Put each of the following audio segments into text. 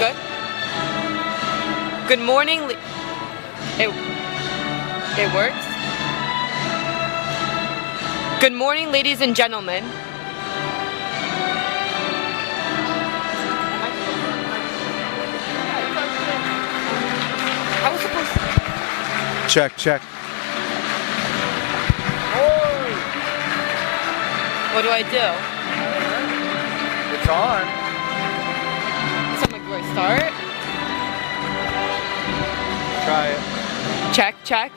Good? Good morning. It works? Good morning, ladies and gentlemen. I was supposed to... Check. What do I do? It's on. So I'm like, do I start? Try it. Check.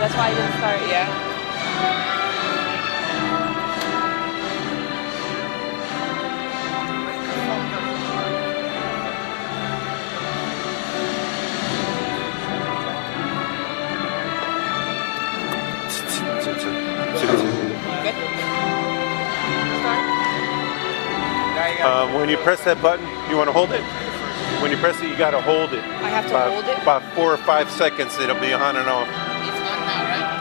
That's why I didn't start yet. Good? When you press that button, you want to hold it? When you press it, you got to hold it. I have to hold it? About 4 or 5 seconds, it'll be on and off.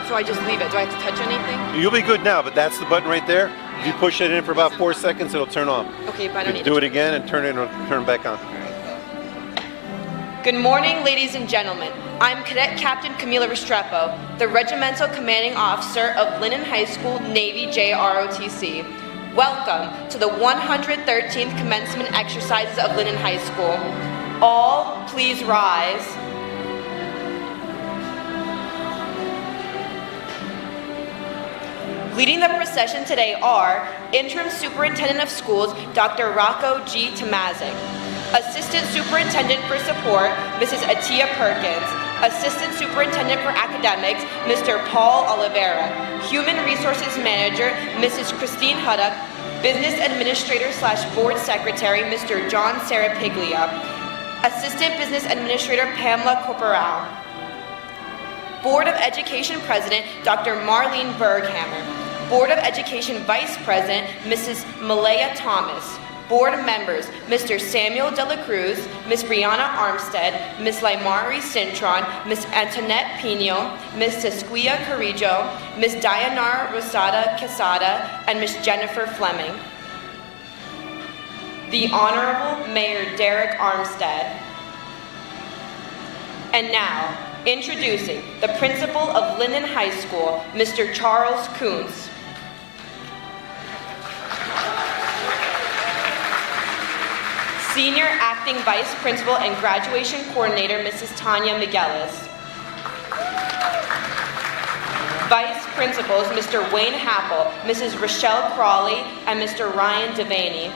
So I just leave it. Do I have to touch anything? You'll be good now, but that's the button right there. If you push it in for about 4 seconds, it'll turn off. Okay, but I don't need to do it again and turn it back on. Good morning, ladies and gentlemen. I'm Cadet Captain Camila Restrepo, the Regimental Commanding Officer of Linden High School, Navy JROTC. Welcome to the 113th Commencement Exercises of Linden High School. All please rise. Leading the procession today are Interim Superintendent of Schools, Dr. Rocco G. Tomazic, Assistant Superintendent for Support, Mrs. Atia Perkins, Assistant Superintendent for Academics, Mr. Paul Oliveira, Human Resources Manager, Mrs. Christine Huddock, Business Administrator/Board Secretary, Mr. John Serapiglia, Assistant Business Administrator, Pamela Corporal, Board of Education President, Dr. Marlene Berghammer, Board of Education Vice President, Mrs. Malaya Thomas, Board members, Mr. Samuel De La Cruz, Ms. Brianna Armstead, Ms. Laimari Cintron, Ms. Antoinette Pino, Ms. Sesquia Carrillo, Ms. Dayanara Rosada Quesada, and Ms. Jennifer Fleming. The Honorable Mayor Derek Armstead. And now, introducing the Principal of Linden High School, Mr. Charles Kuntz. Senior Acting Vice Principal and Graduation Coordinator, Mrs. Tanya Miguelis. Vice Principals, Mr. Wayne Happel, Mrs. Rochelle Crawley, and Mr. Ryan Devaney.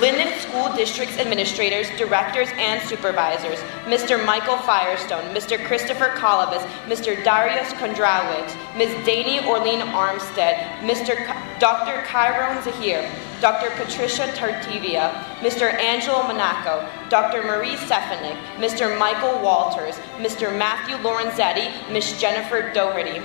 Linden School District's administrators, directors, and supervisors, Mr. Michael Firestone, Mr. Christopher Colibus, Mr. Darius Kondrawicz, Ms. Dani Orlean Armstead, Dr. Chiron Zahir, Dr. Patricia Tartivia, Mr. Angelo Monaco, Dr. Marie Stefanik, Mr. Michael Walters, Mr. Matthew Lorenzetti, Ms. Jennifer Doherty.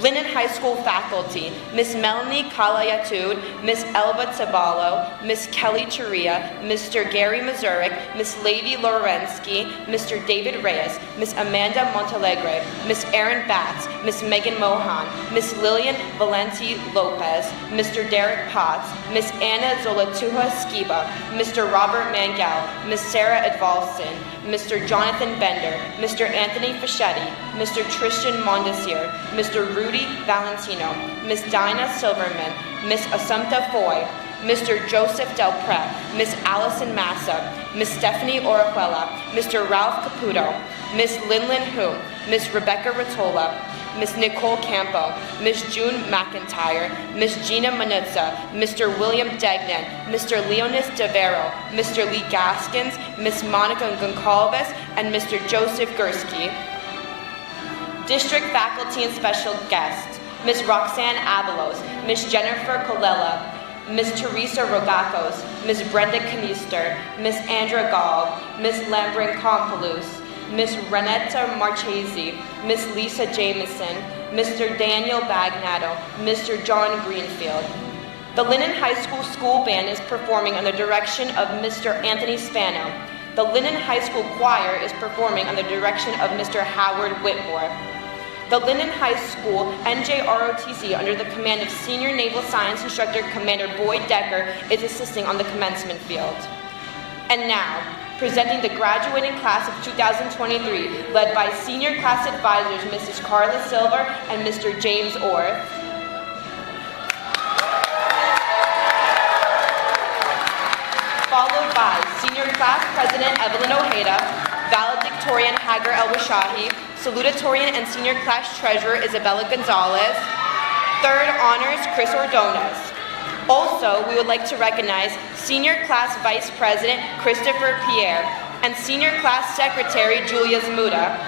Linden High School faculty, Ms. Melanie Kalayatud, Ms. Elba Tabalo, Ms. Kelly Chiria, Mr. Gary Mazurik, Ms. Lady Lorensky, Mr. David Reyes, Ms. Amanda Montalegre, Ms. Erin Batts, Ms. Megan Mohan, Ms. Lillian Valenti Lopez, Mr. Derek Potts, Ms. Anna Zolatuha Skiba, Mr. Robert Mangel, Ms. Sarah Advalson, Mr. Jonathan Bender, Mr. Anthony Fischetti, Mr. Tristan Mondesir, Mr. Rudy Valentino, Ms. Dinah Silverman, Ms. Assumpta Foy, Mr. Joseph Del Pret, Ms. Allison Massa, Ms. Stephanie Orejuela, Mr. Ralph Caputo, Ms. Linlin Hu, Ms. Rebecca Ratola, Ms. Nicole Campo, Ms. June McIntyre, Ms. Gina Manuzza, Mr. William Degnan, Mr. Leonis Devero, Mr. Lee Gaskins, Ms. Monica Goncalves, and Mr. Joseph Gursky. District faculty and special guests, Ms. Roxanne Avalos, Ms. Jennifer Colella, Ms. Teresa Rogakos, Ms. Brenda Canister, Ms. Andra Gall, Ms. Lambrin Kompalus, Ms. Renetta Marchese, Ms. Lisa Jameson, Mr. Daniel Bagnato, Mr. John Greenfield. The Linden High School School Band is performing under the direction of Mr. Anthony Spano. The Linden High School Choir is performing under the direction of Mr. Howard Whitmore. The Linden High School NJROTC, under the command of Senior Naval Science Instructor Commander Boyd Decker, is assisting on the commencement field. And now, presenting the graduating class of 2023, led by Senior Class Advisors Mrs. Carla Silver and Mr. James Orth. Followed by Senior Class President Evelyn Ojeda, Valedictorian Hagar El-Washahi, Salutatorian and Senior Class Treasurer Isabella Gonzalez, Third Honors Chris Ordonez. Also, we would like to recognize Senior Class Vice President Christopher Pierre and Senior Class Secretary Julia Zmuda.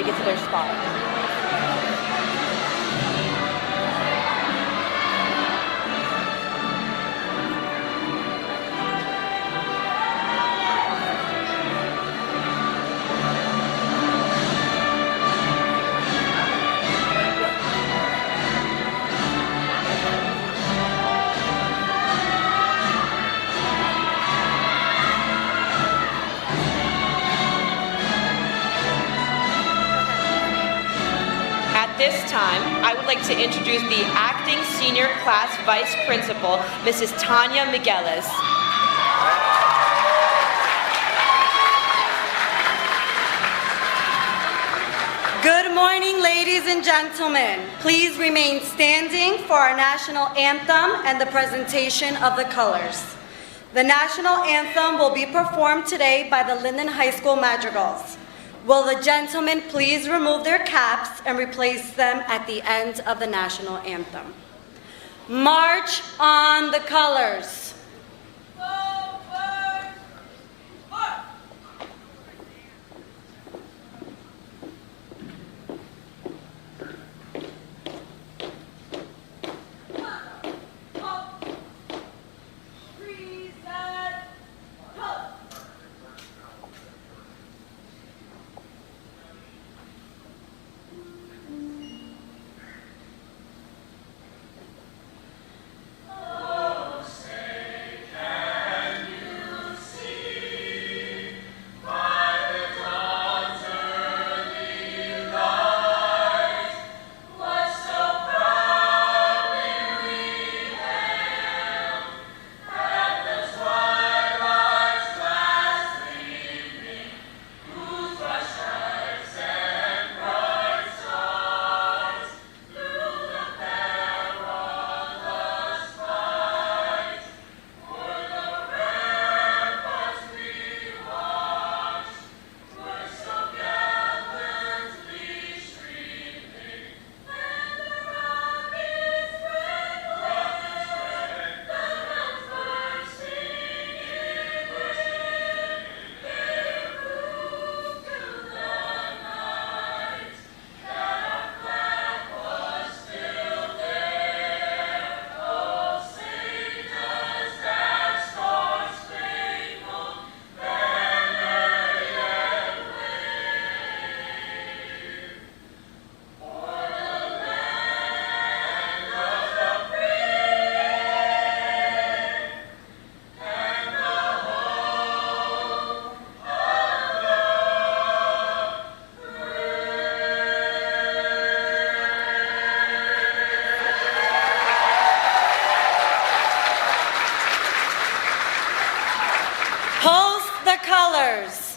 they get to their spot. At this time, I would like to introduce the acting senior class vice principal, Mrs. Tanya Migueles. Good morning, ladies and gentlemen. Please remain standing for our national anthem and the presentation of the colors. The national anthem will be performed today by the Linden High School Madrigals. Will the gentlemen please remove their caps and replace them at the end of the national anthem? March on the colors. Post the colors.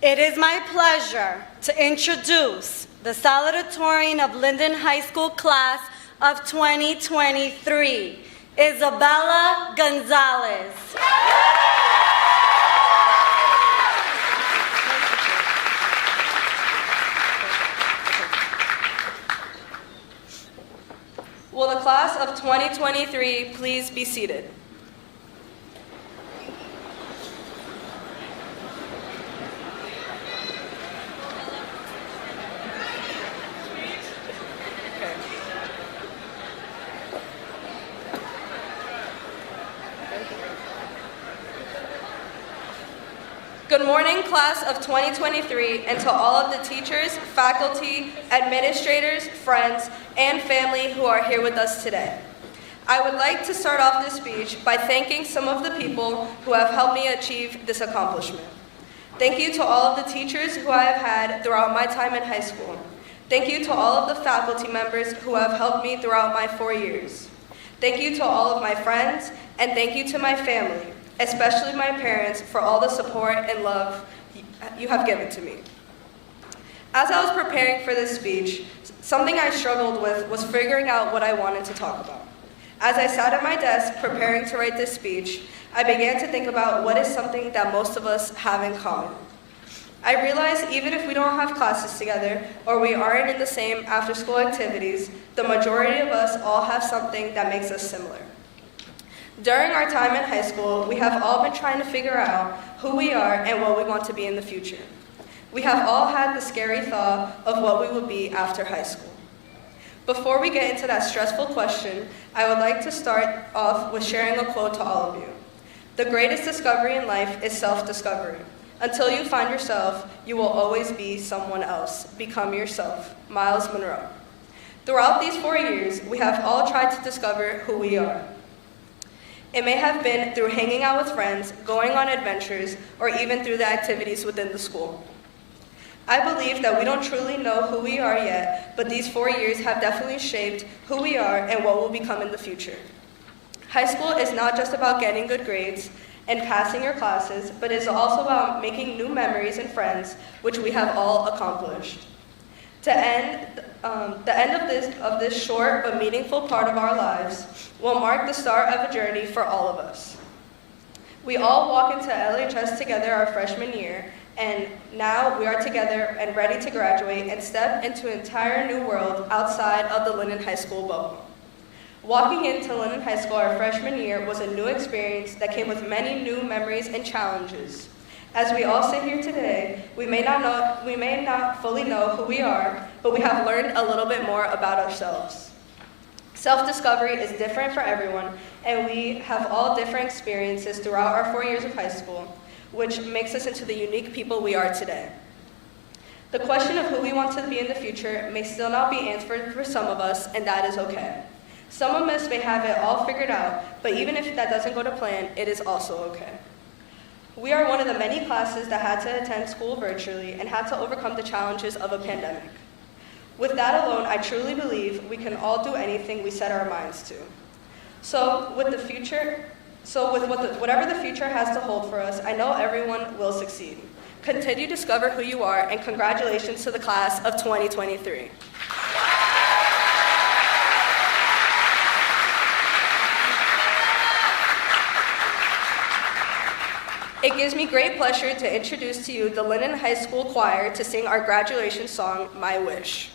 It is my pleasure to introduce the Salutatorian of Linden High School class of 2023, Isabella Gonzalez. Will the class of 2023 please be seated? Good morning, class of 2023, and to all of the teachers, faculty, administrators, friends, and family who are here with us today. I would like to start off this speech by thanking some of the people who have helped me achieve this accomplishment. Thank you to all of the teachers who I have had throughout my time in high school. Thank you to all of the faculty members who have helped me throughout my 4 years. Thank you to all of my friends, and thank you to my family, especially my parents, for all the support and love you have given to me. As I was preparing for this speech, something I struggled with was figuring out what I wanted to talk about. As I sat at my desk preparing to write this speech, I began to think about what is something that most of us have in common. I realized even if we don't have classes together or we aren't in the same after-school activities, the majority of us all have something that makes us similar. During our time in high school, we have all been trying to figure out who we are and what we want to be in the future. We have all had the scary thought of what we will be after high school. Before we get into that stressful question, I would like to start off with sharing a quote to all of you. The greatest discovery in life is self-discovery. Until you find yourself, you will always be someone else. Become yourself. Miles Monroe. Throughout these 4 years, we have all tried to discover who we are. It may have been through hanging out with friends, going on adventures, or even through the activities within the school. I believe that we don't truly know who we are yet, but these 4 years have definitely shaped who we are and what we'll become in the future. High school is not just about getting good grades and passing your classes, but it's also about making new memories and friends, which we have all accomplished. The end of this short but meaningful part of our lives will mark the start of a journey for all of us. We all walk into LHS together our freshman year, and now we are together and ready to graduate and step into an entire new world outside of the Linden High School bubble. Walking into Linden High School our freshman year was a new experience that came with many new memories and challenges. As we all sit here today, we may not fully know who we are, but we have learned a little bit more about ourselves. Self-discovery is different for everyone, and we have all different experiences throughout our 4 years of high school, which makes us into the unique people we are today. The question of who we want to be in the future may still not be answered for some of us, and that is okay. Some of us may have it all figured out, but even if that doesn't go to plan, it is also okay. We are one of the many classes that had to attend school virtually and had to overcome the challenges of a pandemic. With that alone, I truly believe we can all do anything we set our minds to. Whatever the future has to hold for us, I know everyone will succeed. Continue to discover who you are, and congratulations to the class of 2023. It gives me great pleasure to introduce to you the Linden High School Choir to sing our graduation song, My Wish.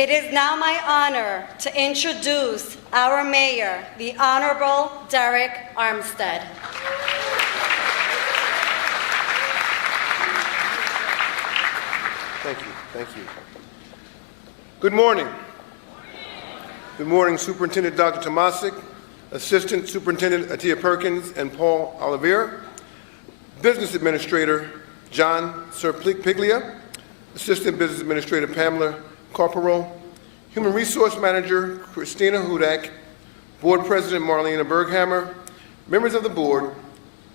It is now my honor to introduce our mayor, the Honorable Derek Armstead. Thank you. Thank you. Good morning. Good morning, Superintendent Dr. Tomasic, Assistant Superintendent Atia Perkins and Paul Olivier, Business Administrator John Serpiglia, Assistant Business Administrator Pamela Corporal, Human Resource Manager Christina Hudak, Board President Marlena Berghammer, members of the board,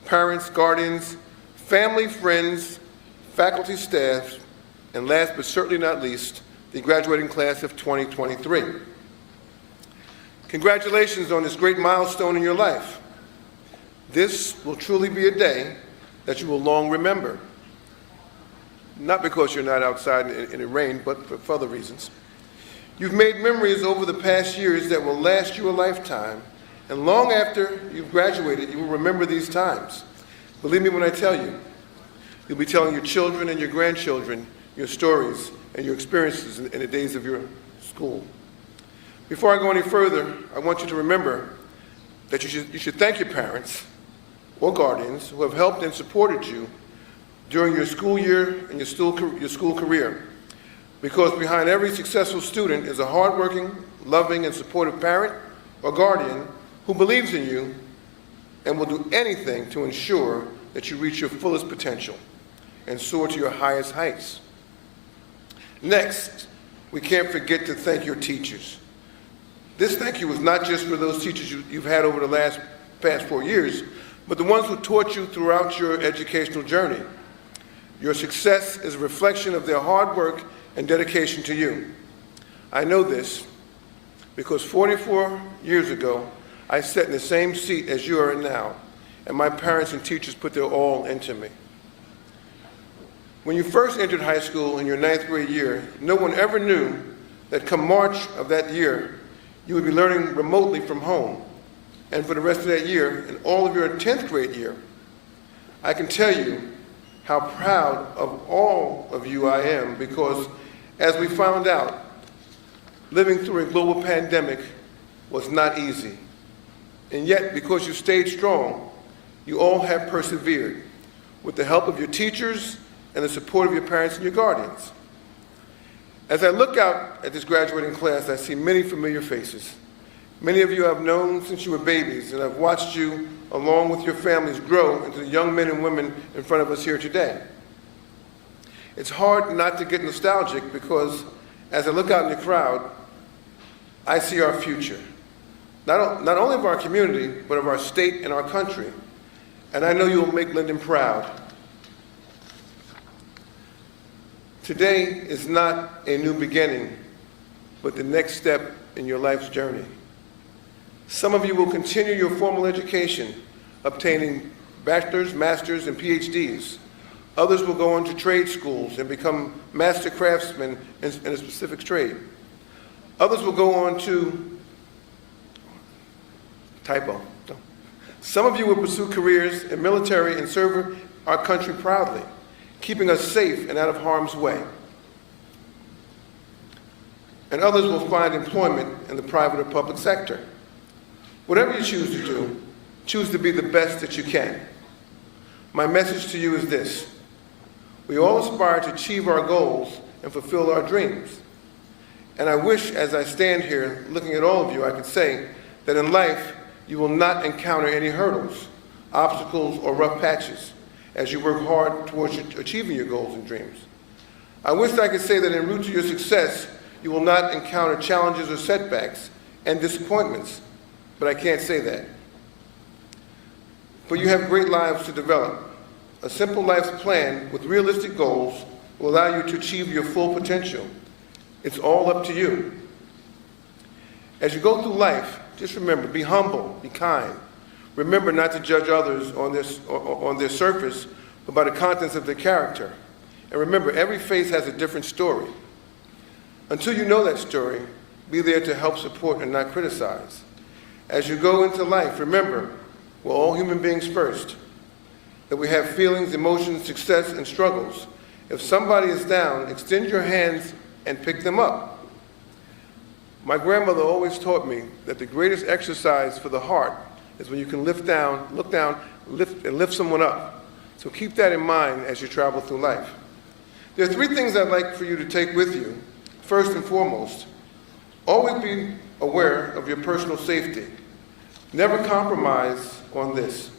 parents, guardians, family, friends, faculty, staff, and last but certainly not least, the graduating class of 2023. Congratulations on this great milestone in your life. This will truly be a day that you will long remember. Not because you're not outside in the rain, but for other reasons. You've made memories over the past years that will last you a lifetime, and long after you've graduated, you will remember these times. Believe me when I tell you, you'll be telling your children and your grandchildren your stories and your experiences in the days of your school. Before I go any further, I want you to remember that you should thank your parents or guardians who have helped and supported you during your school year and your school career. Because behind every successful student is a hardworking, loving, and supportive parent or guardian who believes in you and will do anything to ensure that you reach your fullest potential and soar to your highest heights. Next, we can't forget to thank your teachers. This thank you is not just for those teachers you've had over the past 4 years, but the ones who taught you throughout your educational journey. Your success is a reflection of their hard work and dedication to you. I know this because 44 years ago, I sat in the same seat as you are in now, and my parents and teachers put their all into me. When you first entered high school in your 9th grade year, no one ever knew that come March of that year, you would be learning remotely from home. And for the rest of that year, and all of your 10th grade year, I can tell you how proud of all of you I am, because as we found out, living through a global pandemic was not easy. And yet, because you stayed strong, you all have persevered with the help of your teachers and the support of your parents and your guardians. As I look out at this graduating class, I see many familiar faces. Many of you I've known since you were babies, and I've watched you, along with your families, grow into the young men and women in front of us here today. It's hard not to get nostalgic because as I look out in the crowd, I see our future. Not only of our community, but of our state and our country. And I know you'll make Linden proud. Today is not a new beginning, but the next step in your life's journey. Some of you will continue your formal education, obtaining bachelor's, master's, and PhDs. Others will go on to trade schools and become master craftsmen in a specific trade. Others will go on to, Some of you will pursue careers in military and serve our country proudly, keeping us safe and out of harm's way. And others will find employment in the private or public sector. Whatever you choose to do, choose to be the best that you can. My message to you is this: we all aspire to achieve our goals and fulfill our dreams. And I wish, as I stand here looking at all of you, I could say that in life you will not encounter any hurdles, obstacles, or rough patches as you work hard towards achieving your goals and dreams. I wish I could say that en route to your success, you will not encounter challenges or setbacks and disappointments, but I can't say that. But you have great lives to develop. A simple life's plan with realistic goals will allow you to achieve your full potential. It's all up to you. As you go through life, just remember, be humble, be kind. Remember not to judge others on their surface, but by the contents of their character. And remember, every face has a different story. Until you know that story, be there to help support and not criticize. As you go into life, remember, we're all human beings first, that we have feelings, emotions, success, and struggles. If somebody is down, extend your hands and pick them up. My grandmother always taught me that the greatest exercise for the heart is when you can look down, lift someone up. So keep that in mind as you travel through life. There are 3 things I'd like for you to take with you. First and foremost, always be aware of your personal safety. Never compromise on this.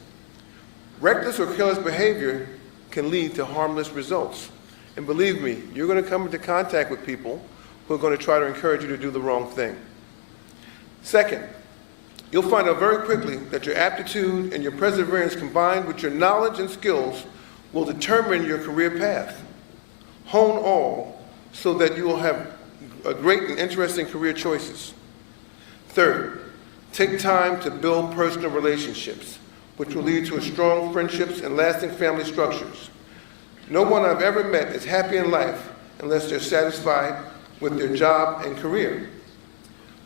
Reckless or careless behavior can lead to harmless results. And believe me, you're going to come into contact with people who are going to try to encourage you to do the wrong thing. Second, you'll find out very quickly that your aptitude and your perseverance combined with your knowledge and skills will determine your career path. Hone all so that you will have a great and interesting career choices. Third, take time to build personal relationships, which will lead to strong friendships and lasting family structures. No one I've ever met is happy in life unless they're satisfied with their job and career.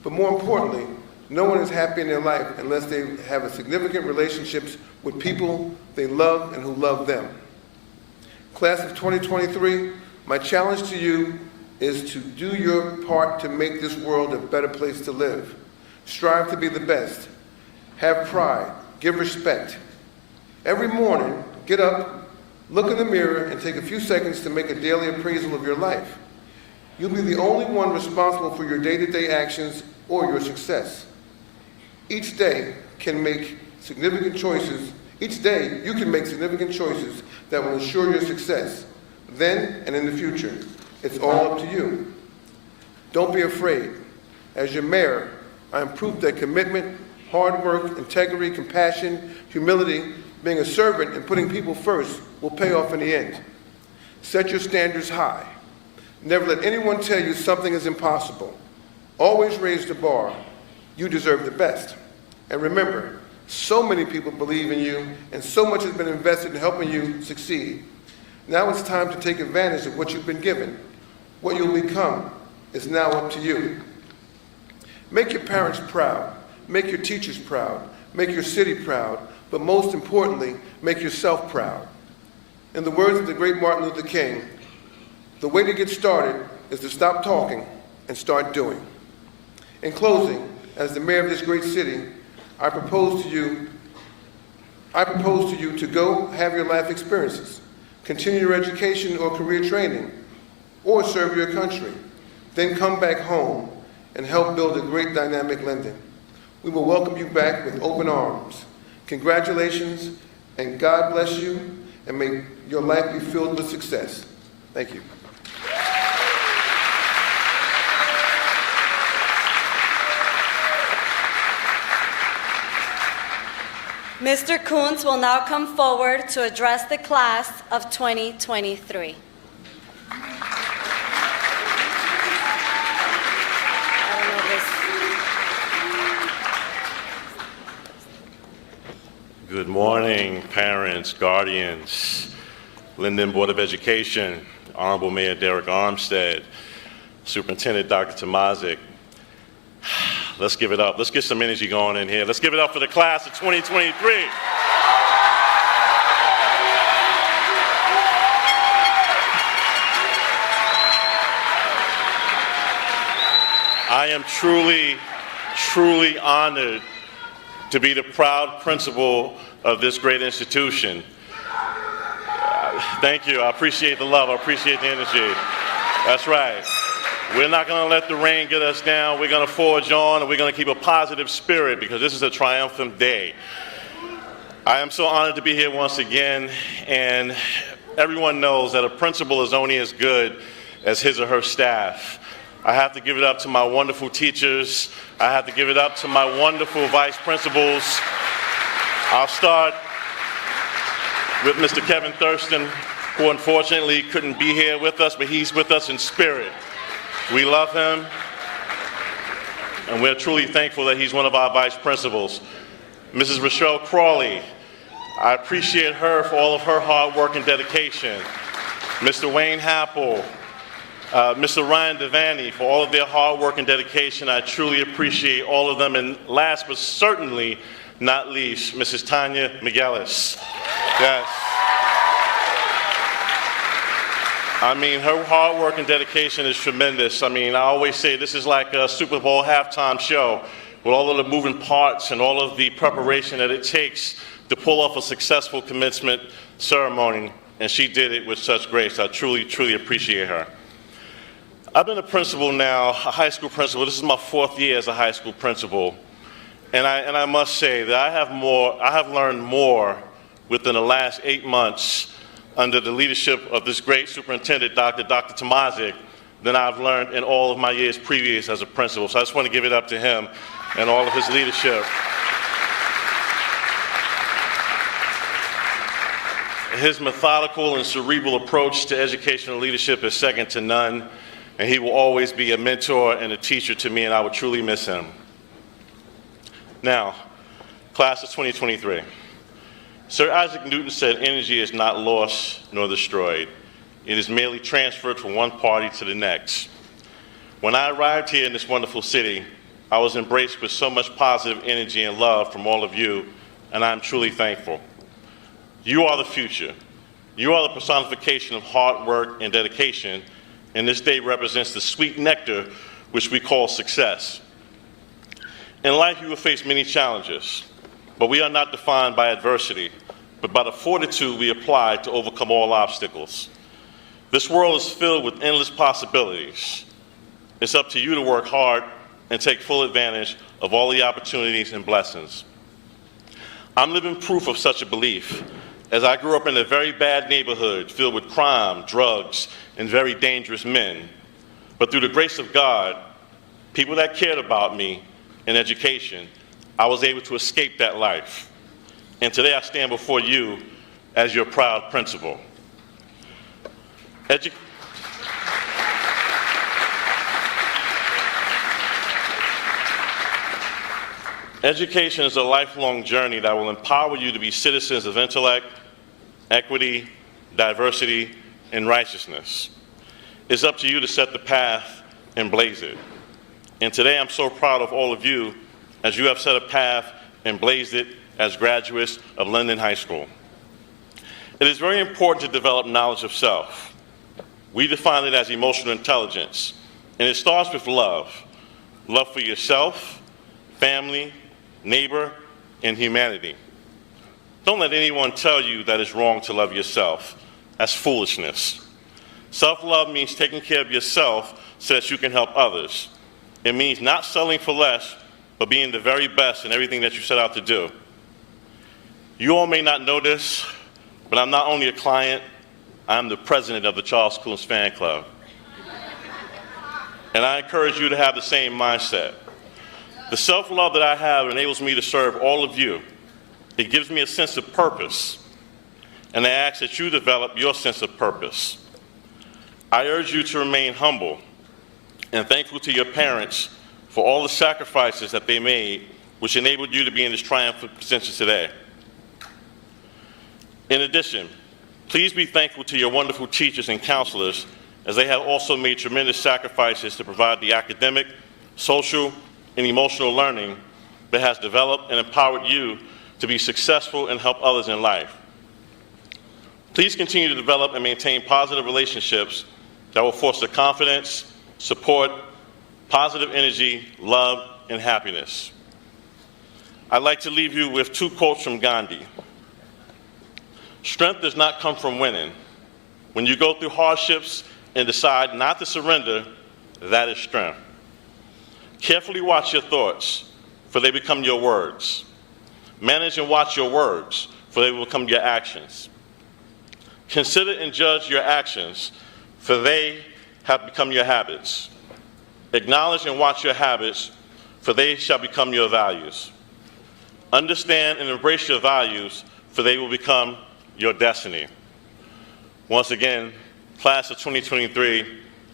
But more importantly, no one is happy in their life unless they have a significant relationships with people they love and who love them. Class of 2023, my challenge to you is to do your part to make this world a better place to live. Strive to be the best. Have pride. Give respect. Every morning, get up, look in the mirror, and take a few seconds to make a daily appraisal of your life. You'll be the only one responsible for your day-to-day actions or your success. Each day can make significant choices. Each day, you can make significant choices that will ensure your success. Then and in the future, it's all up to you. Don't be afraid. As your mayor, I am proof that commitment, hard work, integrity, compassion, humility, being a servant, and putting people first will pay off in the end. Set your standards high. Never let anyone tell you something is impossible. Always raise the bar. You deserve the best. And remember, so many people believe in you, and so much has been invested in helping you succeed. Now it's time to take advantage of what you've been given. What you'll become is now up to you. Make your parents proud. Make your teachers proud. Make your city proud. But most importantly, make yourself proud. In the words of the great Martin Luther King, the way to get started is to stop talking and start doing. In closing, as the mayor of this great city, I propose to you to go have your life experiences, continue your education or career training, or serve your country. Then come back home and help build a great dynamic Linden. We will welcome you back with open arms. Congratulations, and God bless you, and may your life be filled with success. Thank you. Mr. Kuntz will now come forward to address the class of 2023. Good morning, parents, guardians, Linden Board of Education, Honorable Mayor Derek Armstead, Superintendent Dr. Tomazic. Let's give it up. Let's get some energy going in here. Let's give it up for the class of 2023. I am truly, truly honored to be the proud principal of this great institution. Thank you. I appreciate the love. I appreciate the energy. That's right. We're not going to let the rain get us down. We're going to forge on, and we're going to keep a positive spirit because this is a triumphant day. I am so honored to be here once again, and everyone knows that a principal is only as good as his or her staff. I have to give it up to my wonderful teachers. I have to give it up to my wonderful vice principals. I'll start with Mr. Kevin Thurston, who unfortunately couldn't be here with us, but he's with us in spirit. We love him, and we're truly thankful that he's one of our vice principals. Mrs. Rochelle Crawley, I appreciate her for all of her hard work and dedication. Mr. Wayne Happel, Mr. Ryan Devaney, for all of their hard work and dedication. I truly appreciate all of them. And last but certainly not least, Mrs. Tanya McGillis. Yes. I mean, her hard work and dedication is tremendous. I mean, I always say this is like a Super Bowl halftime show with all of the moving parts and all of the preparation that it takes to pull off a successful commencement ceremony, and she did it with such grace. I truly, truly appreciate her. I've been a principal now, a high school principal. This is my 4th year as a high school principal, and I must say that I have learned more within the last 8 months under the leadership of this great superintendent, Dr. Tomazic, than I've learned in all of my years previous as a principal. So I just want to give it up to him and all of his leadership. His methodical and cerebral approach to educational leadership is second to none, and he will always be a mentor and a teacher to me, and I will truly miss him. Now, class of 2023. Sir Isaac Newton said energy is not lost nor destroyed. It is merely transferred from one party to the next. When I arrived here in this wonderful city, I was embraced with so much positive energy and love from all of you, and I'm truly thankful. You are the future. You are the personification of hard work and dedication, and this day represents the sweet nectar which we call success. In life, you will face many challenges, but we are not defined by adversity, but by the fortitude we apply to overcome all obstacles. This world is filled with endless possibilities. It's up to you to work hard and take full advantage of all the opportunities and blessings. I'm living proof of such a belief, as I grew up in a very bad neighborhood filled with crime, drugs, and very dangerous men. But through the grace of God, people that cared about me and education, I was able to escape that life. And today I stand before you as your proud principal. Education is a lifelong journey that will empower you to be citizens of intellect, equity, diversity, and righteousness. It's up to you to set the path and blaze it. And today I'm so proud of all of you as you have set a path and blazed it as graduates of Linden High School. It is very important to develop knowledge of self. We define it as emotional intelligence, and it starts with love. Love for yourself, family, neighbor, and humanity. Don't let anyone tell you that it's wrong to love yourself. That's foolishness. Self-love means taking care of yourself so that you can help others. It means not settling for less, but being the very best in everything that you set out to do. You all may not know this, but I'm not only a client, I'm the president of the Charles Coons Fan Club. And I encourage you to have the same mindset. The self-love that I have enables me to serve all of you. It gives me a sense of purpose, and I ask that you develop your sense of purpose. I urge you to remain humble and thankful to your parents for all the sacrifices that they made, which enabled you to be in this triumphant position today. In addition, please be thankful to your wonderful teachers and counselors, as they have also made tremendous sacrifices to provide the academic, social, and emotional learning that has developed and empowered you to be successful and help others in life. Please continue to develop and maintain positive relationships that will foster confidence, support, positive energy, love, and happiness. I'd like to leave you with 2 quotes from Gandhi. Strength does not come from winning. When you go through hardships and decide not to surrender, that is strength. Carefully watch your thoughts, for they become your words. Manage and watch your words, for they will become your actions. Consider and judge your actions, for they have become your habits. Acknowledge and watch your habits, for they shall become your values. Understand and embrace your values, for they will become your destiny. Once again, class of 2023,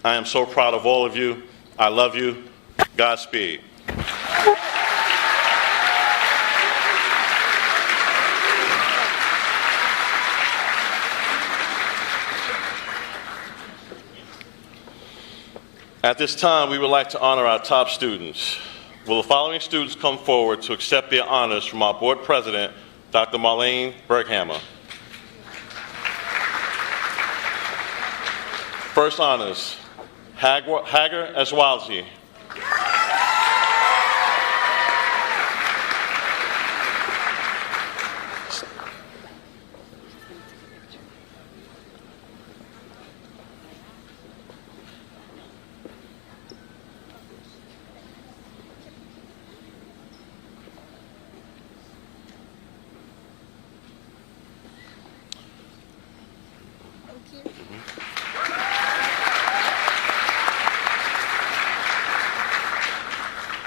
I am so proud of all of you. I love you. Godspeed. At this time, we would like to honor our top students. Will the following students come forward to accept their honors from our board president, Dr. Marlene Berghammer? First honors, Hagar Eswalzi.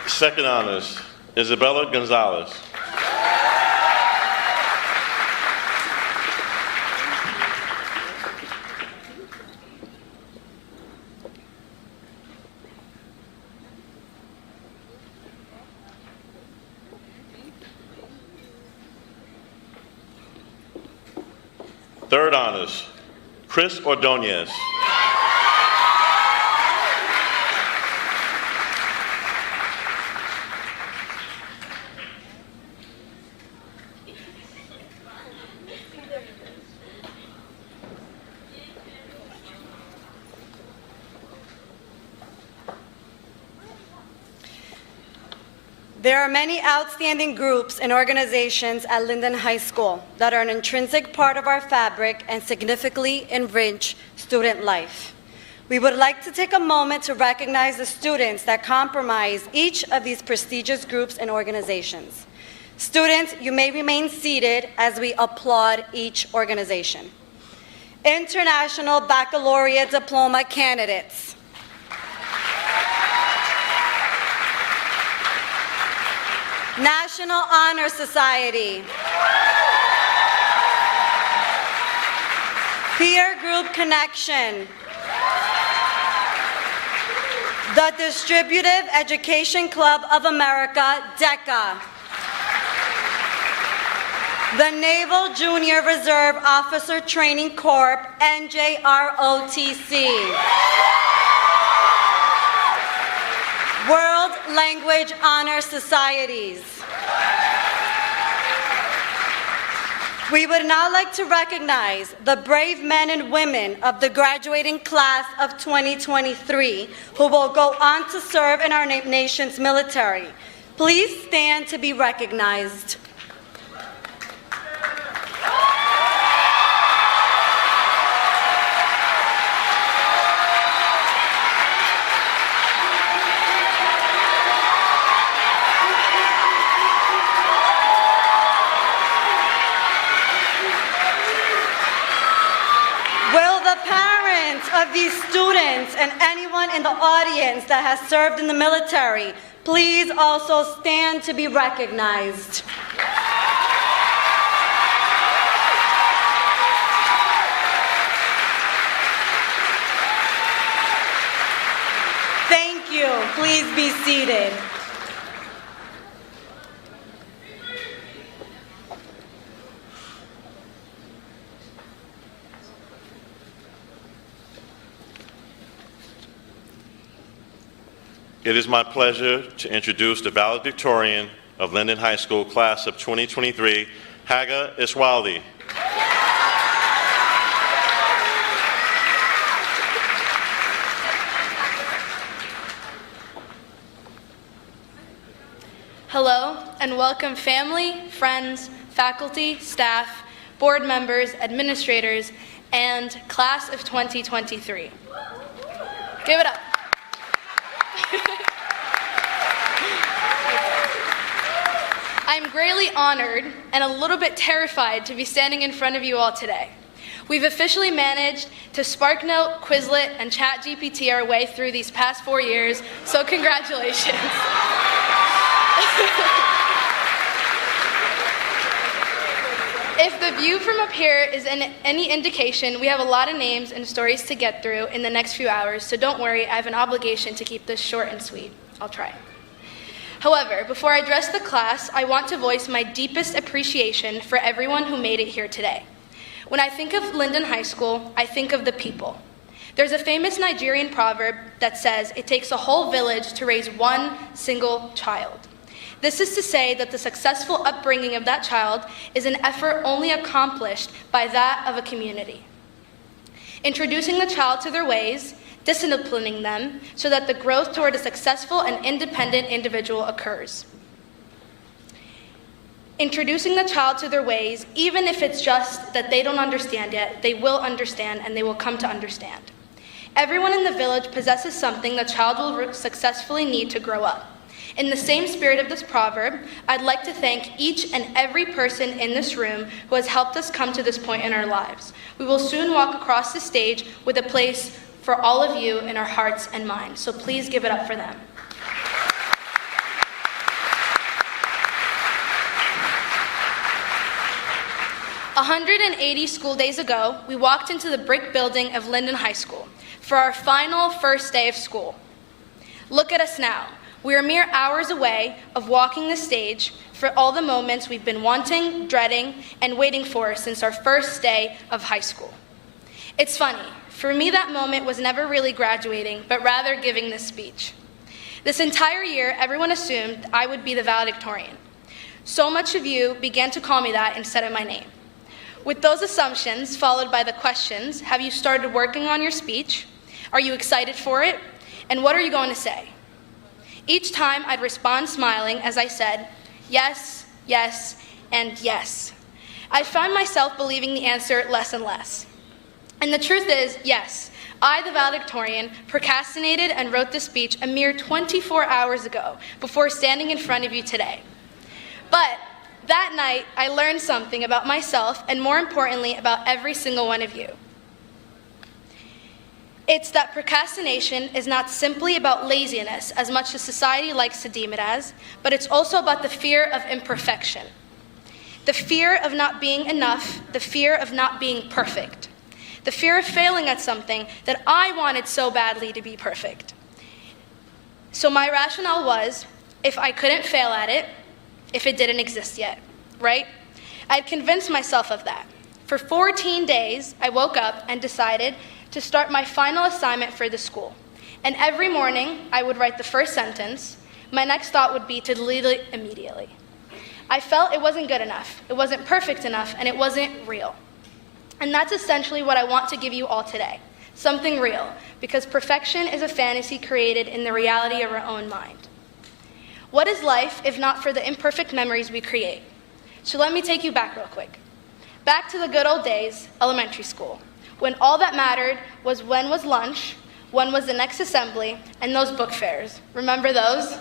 Second honors, Isabella Gonzalez. Third honors, Chris Ordonez. There are many outstanding groups and organizations at Linden High School that are an intrinsic part of our fabric and significantly enrich student life. We would like to take a moment to recognize the students that comprise each of these prestigious groups and organizations. Students, you may remain seated as we applaud each organization. International Baccalaureate Diploma candidates. National Honor Society. Peer Group Connection. The Distributive Education Club of America, DECA. The Naval Junior Reserve Officer Training Corps, NJROTC. World Language Honor Societies. We would now like to recognize the brave men and women of the graduating class of 2023 who will go on to serve in our nation's military. Please stand to be recognized. Of these students and anyone in the audience that has served in the military, please also stand to be recognized. Thank you. Please be seated. It is my pleasure to introduce the Valedictorian of Linden High School class of 2023, Hagar Eswalzi. Hello and welcome family, friends, faculty, staff, board members, administrators, and class of 2023. Give it up. I'm greatly honored and a little bit terrified to be standing in front of you all today. We've officially managed to SparkNote, Quizlet, and ChatGPT our way through these past 4 years, so congratulations. If the view from up here is any indication, we have a lot of names and stories to get through in the next few hours, so don't worry, I have an obligation to keep this short and sweet. I'll try. However, before I address the class, I want to voice my deepest appreciation for everyone who made it here today. When I think of Linden High School, I think of the people. There's a famous Nigerian proverb that says, "It takes a whole village to raise one single child." This is to say that the successful upbringing of that child is an effort only accomplished by that of a community. introducing the child to their ways, disciplining them so that the growth toward a successful and independent individual occurs. Introducing the child to their ways, even if it's just that they don't understand yet, they will understand and they will come to understand. Everyone in the village possesses something the child will successfully need to grow up. In the same spirit of this proverb, I'd like to thank each and every person in this room who has helped us come to this point in our lives. We will soon walk across the stage with a place for all of you in our hearts and minds, so please give it up for them. 180 school days ago, we walked into the brick building of Linden High School for our final first day of school. Look at us now. We are mere hours away of walking the stage for all the moments we've been wanting, dreading, and waiting for since our first day of high school. It's funny, for me that moment was never really graduating, but rather giving this speech. This entire year, everyone assumed I would be the valedictorian. So much of you began to call me that instead of my name. With those assumptions, followed by the questions, have you started working on your speech? Are you excited for it? And what are you going to say? Each time I'd respond smiling as I said, yes, yes, and yes. I found myself believing the answer less and less. And the truth is, yes, I, the valedictorian, procrastinated and wrote this speech a mere 24 hours ago before standing in front of you today. But that night, I learned something about myself and, more importantly, about every single one of you. It's that procrastination is not simply about laziness, as much as society likes to deem it as, but it's also about the fear of imperfection. The fear of not being enough, the fear of not being perfect. The fear of failing at something that I wanted so badly to be perfect. So my rationale was, if I couldn't fail at it, if it didn't exist yet, right? I'd convinced myself of that. For 14 days, I woke up and decided to start my final assignment for the school. And every morning, I would write the first sentence. My next thought would be to delete it immediately. I felt it wasn't good enough, it wasn't perfect enough, and it wasn't real. And that's essentially what I want to give you all today, something real, because perfection is a fantasy created in the reality of our own mind. What is life if not for the imperfect memories we create? So let me take you back real quick. Back to the good old days, elementary school, when all that mattered was when was lunch, when was the next assembly, and those book fairs. Remember those?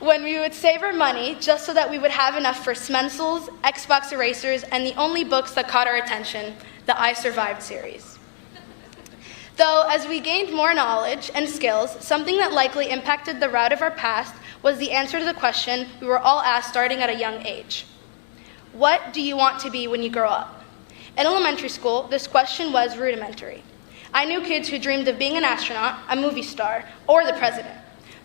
When we would save our money just so that we would have enough for Smencils, Xbox erasers, and the only books that caught our attention, the I Survived series. Though, as we gained more knowledge and skills, something that likely impacted the route of our past was the answer to the question we were all asked starting at a young age. What do you want to be when you grow up? In elementary school, this question was rudimentary. I knew kids who dreamed of being an astronaut, a movie star, or the president.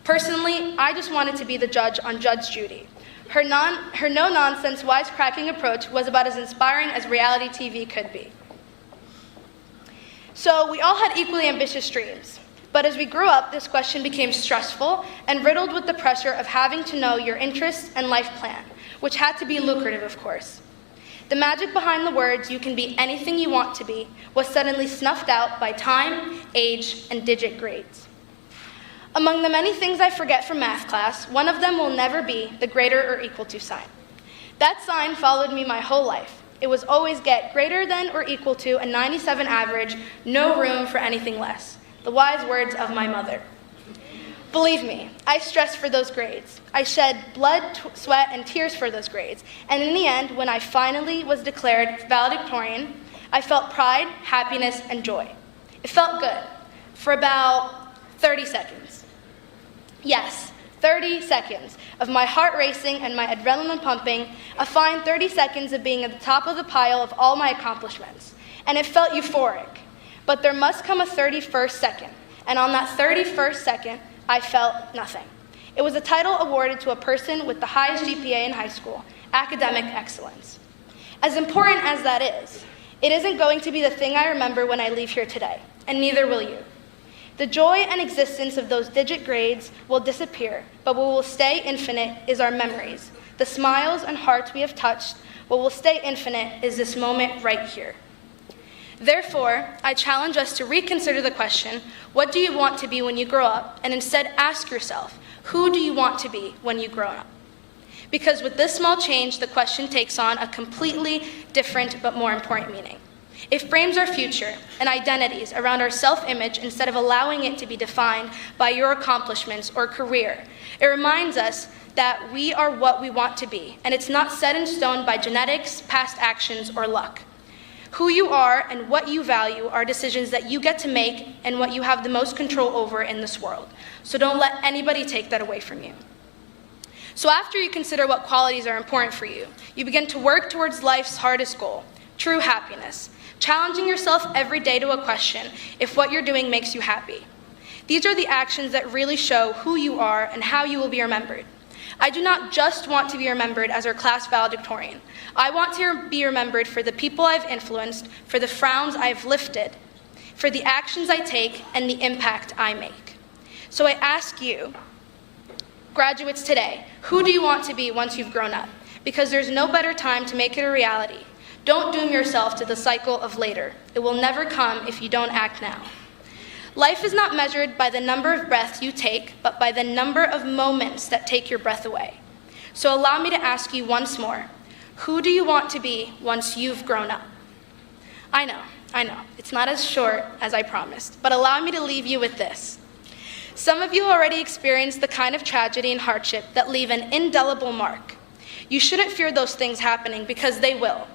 Personally, I just wanted to be the judge on Judge Judy. Her no-nonsense, wisecracking approach was about as inspiring as reality TV could be. So we all had equally ambitious dreams. But as we grew up, this question became stressful and riddled with the pressure of having to know your interests and life plan, which had to be lucrative, of course. The magic behind the words, "you can be anything you want to be," was suddenly snuffed out by time, age, and digit grades. Among the many things I forget from math class, one of them will never be the greater or equal to sign. That sign followed me my whole life. It was always get greater than or equal to a 97 average, no room for anything less. The wise words of my mother. Believe me, I stressed for those grades. I shed blood, sweat, and tears for those grades. And in the end, when I finally was declared valedictorian, I felt pride, happiness, and joy. It felt good for about 30 seconds. Yes, 30 seconds of my heart racing and my adrenaline pumping, a fine 30 seconds of being at the top of the pile of all my accomplishments. And it felt euphoric. But there must come a 31st second. And on that 31st second, I felt nothing. It was a title awarded to a person with the highest GPA in high school, academic excellence. As important as that is, it isn't going to be the thing I remember when I leave here today, and neither will you. The joy and existence of those digit grades will disappear, but what will stay infinite is our memories. The smiles and hearts we have touched, what will stay infinite is this moment right here. Therefore, I challenge us to reconsider the question, what do you want to be when you grow up? And instead ask yourself, who do you want to be when you grow up? Because with this small change, the question takes on a completely different but more important meaning. It frames our future and identities around our self-image instead of allowing it to be defined by your accomplishments or career. It reminds us that we are what we want to be, and it's not set in stone by genetics, past actions, or luck. Who you are and what you value are decisions that you get to make and what you have the most control over in this world. So don't let anybody take that away from you. So after you consider what qualities are important for you, you begin to work towards life's hardest goal, true happiness, challenging yourself every day to a question if what you're doing makes you happy. These are the actions that really show who you are and how you will be remembered. I do not just want to be remembered as our class valedictorian. I want to be remembered for the people I've influenced, for the frowns I've lifted, for the actions I take, and the impact I make. So I ask you, graduates today, who do you want to be once you've grown up? Because there's no better time to make it a reality. Don't doom yourself to the cycle of later. It will never come if you don't act now. Life is not measured by the number of breaths you take, but by the number of moments that take your breath away. So allow me to ask you once more, who do you want to be once you've grown up? I know, it's not as short as I promised, but allow me to leave you with this. Some of you already experienced the kind of tragedy and hardship that leave an indelible mark. You shouldn't fear those things happening because they will.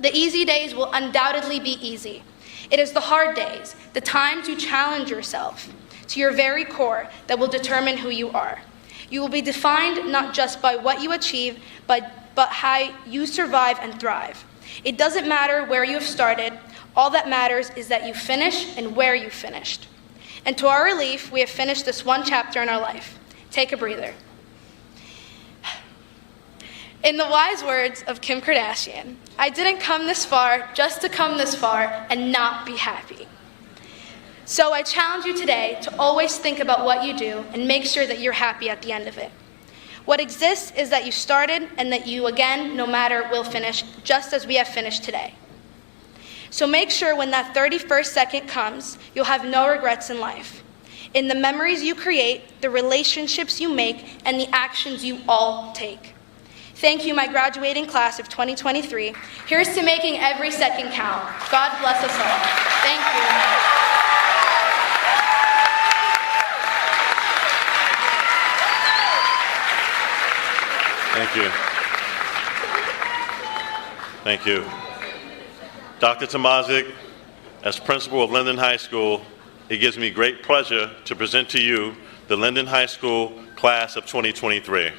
The easy days will undoubtedly be easy. It is the hard days, the times you challenge yourself to your very core, that will determine who you are. You will be defined not just by what you achieve, but how you survive and thrive. It doesn't matter where you have started. All that matters is that you finish and where you finished. And to our relief, we have finished this one chapter in our life. Take a breather. In the wise words of Kim Kardashian, I didn't come this far just to come this far and not be happy. So I challenge you today to always think about what you do and make sure that you're happy at the end of it. What exists is that you started and that you, again, no matter, will finish just as we have finished today. So make sure when that 31st second comes, you'll have no regrets in life. In the memories you create, the relationships you make, and the actions you all take. Thank you, my graduating class of 2023. Here's to making every second count. God bless us all. Thank you. Thank you. Thank you. Dr. Tomazic, as principal of Linden High School, it gives me great pleasure to present to you the Linden High School class of 2023.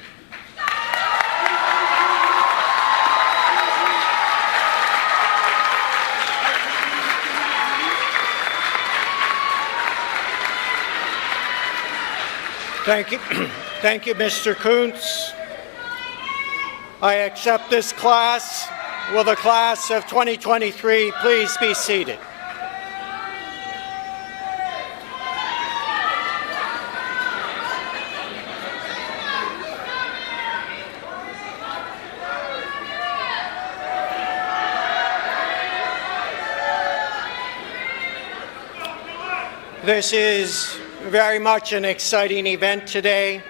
Thank you. Thank you, Mr. Kuntz. I accept this class. Will the class of 2023 please be seated? This is very much an exciting event today.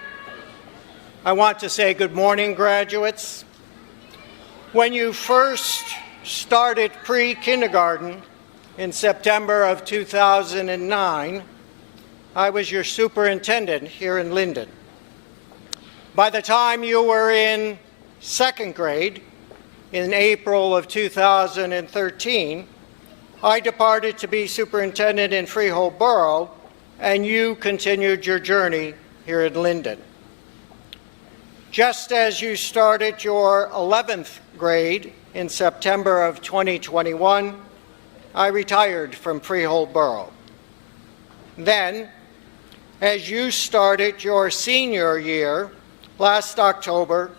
I want to say good morning, graduates. When you first started pre-kindergarten in September of 2009, I was your superintendent here in Linden. By the time you were in second grade, in April of 2013, I departed to be superintendent in Freehold Borough, and you continued your journey here in Linden. Just as you started your 11th grade in September of 2021, I retired from Freehold Borough. Then, as you started your senior year last October,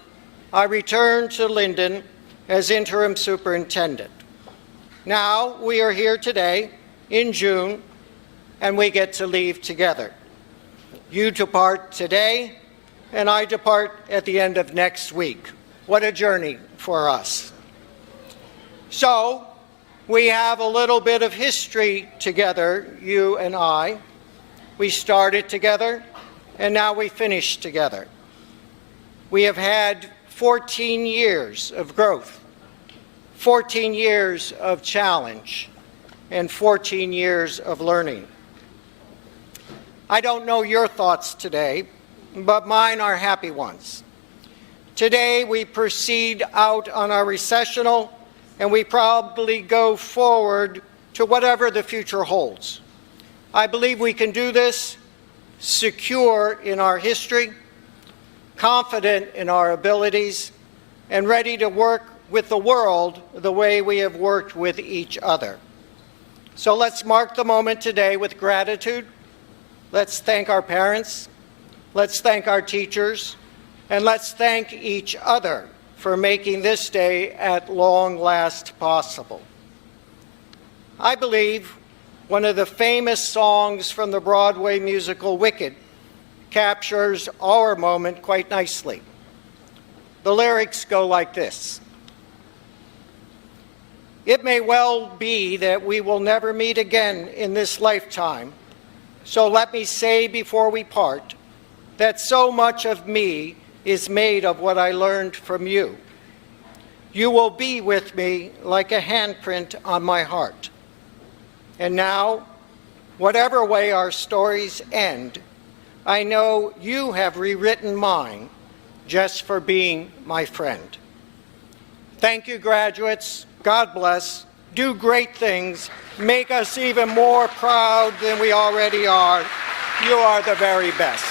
I returned to Linden as interim superintendent. Now we are here today in June, and we get to leave together. You depart today, and I depart at the end of next week. What a journey for us. So, We have a little bit of history together, you and I. We started together, and now we finish together. We have had 14 years of growth, 14 years of challenge, and 14 years of learning. I don't know your thoughts today, but mine are happy ones. Today we proceed out on our recessional, and we probably go forward to whatever the future holds. I believe we can do this secure in our history, confident in our abilities, and ready to work with the world the way we have worked with each other. So let's mark the moment today with gratitude. Let's thank our parents, let's thank our teachers, and let's thank each other for making this day at long last possible. I believe one of the famous songs from the Broadway musical Wicked captures our moment quite nicely. The lyrics go like this. It may well be that we will never meet again in this lifetime, so let me say before we part that so much of me is made of what I learned from you. You will be with me like a handprint on my heart. And now, whatever way our stories end, I know you have rewritten mine just for being my friend. Thank you, graduates. God bless. Do great things. Make us even more proud than we already are. You are the very best.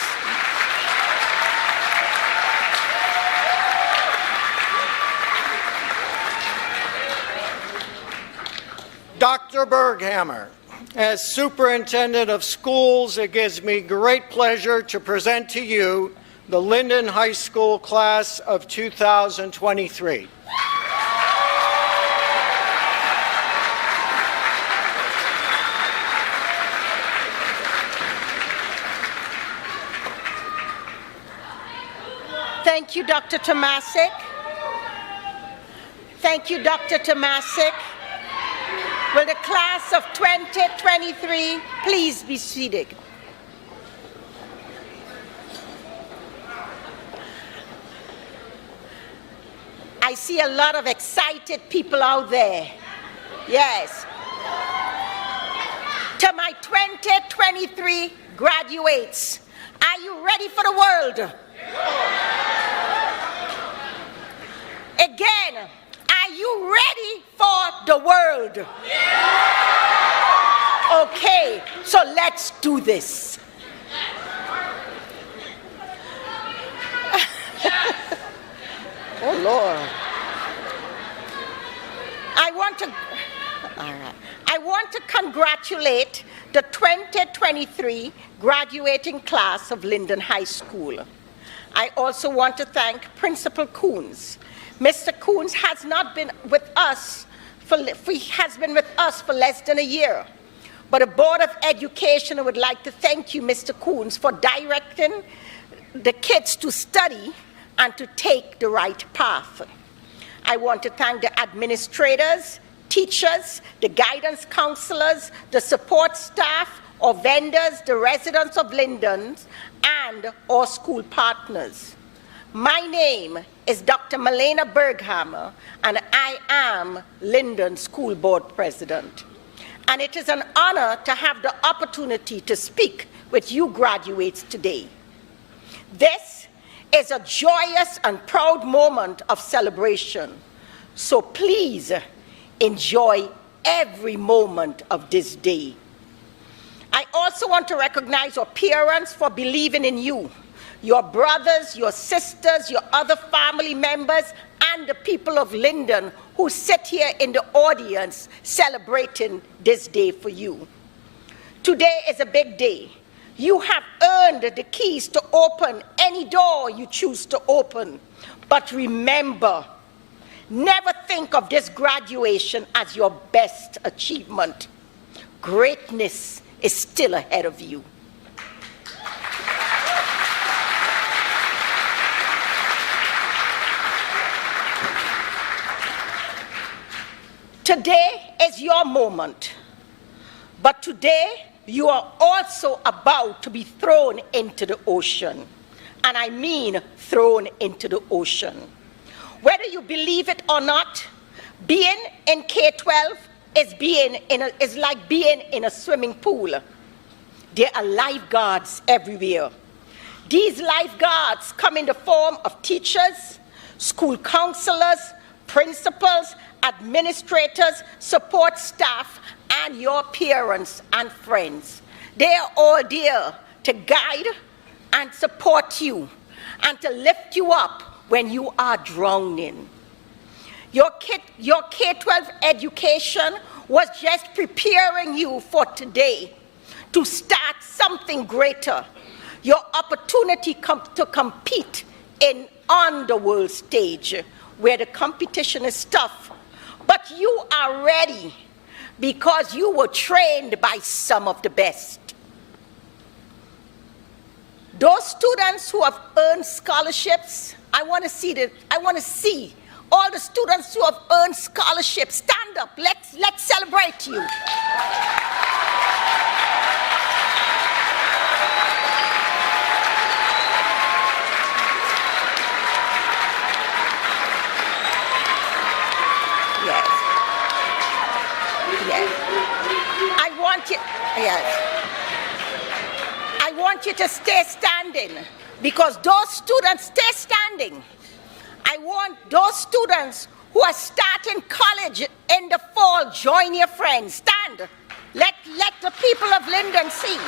Dr. Berghammer, as Superintendent of Schools, it gives me great pleasure to present to you the Linden High School class of 2023. Thank you, Dr. Tomasic. Thank you, Dr. Tomasic. Will the class of 2023 please be seated? I see a lot of excited people out there. Yes. To my 2023 graduates, are you ready for the world? Again, are you ready for the world? Okay, so let's do this. Oh, Lord. I want to congratulate the 2023 graduating class of Linden High School. I also want to thank Principal Coons. Mr. Coons has been with us for less than a year. But the Board of Education would like to thank you, Mr. Coons, for directing the kids to study and to take the right path. I want to thank the administrators, teachers, the guidance counselors, the support staff, our vendors, the residents of Linden, and our school partners. My name is Dr. Malena Berghammer, and I am Linden School Board President. And it is an honor to have the opportunity to speak with you graduates today. This is a joyous and proud moment of celebration, so please enjoy every moment of this day. I also want to recognize our parents for believing in you, your brothers, your sisters, your other family members, and the people of Linden who sit here in the audience celebrating this day for you. Today is a big day. You have earned the keys to open any door you choose to open. But remember, never think of this graduation as your best achievement. Greatness is still ahead of you. Today is your moment. But today, you are also about to be thrown into the ocean. And I mean thrown into the ocean. Whether you believe it or not, being in K-12 is like being in a swimming pool. There are lifeguards everywhere. These lifeguards come in the form of teachers, school counselors, principals, administrators, support staff, and your parents and friends. They are all there to guide and support you and to lift you up when you are drowning. Your K-12 education was just preparing you for today to start something greater. Your opportunity to compete on the world stage where the competition is tough. But you are ready because you were trained by some of the best. Those students who have earned scholarships, I want to see all the students who have earned scholarships. Stand up. Let's celebrate you. Yes. Yes. I want you to stay standing because those students stay standing. I want those students who are starting college in the fall, join your friends. Stand. Let the people of Linden see.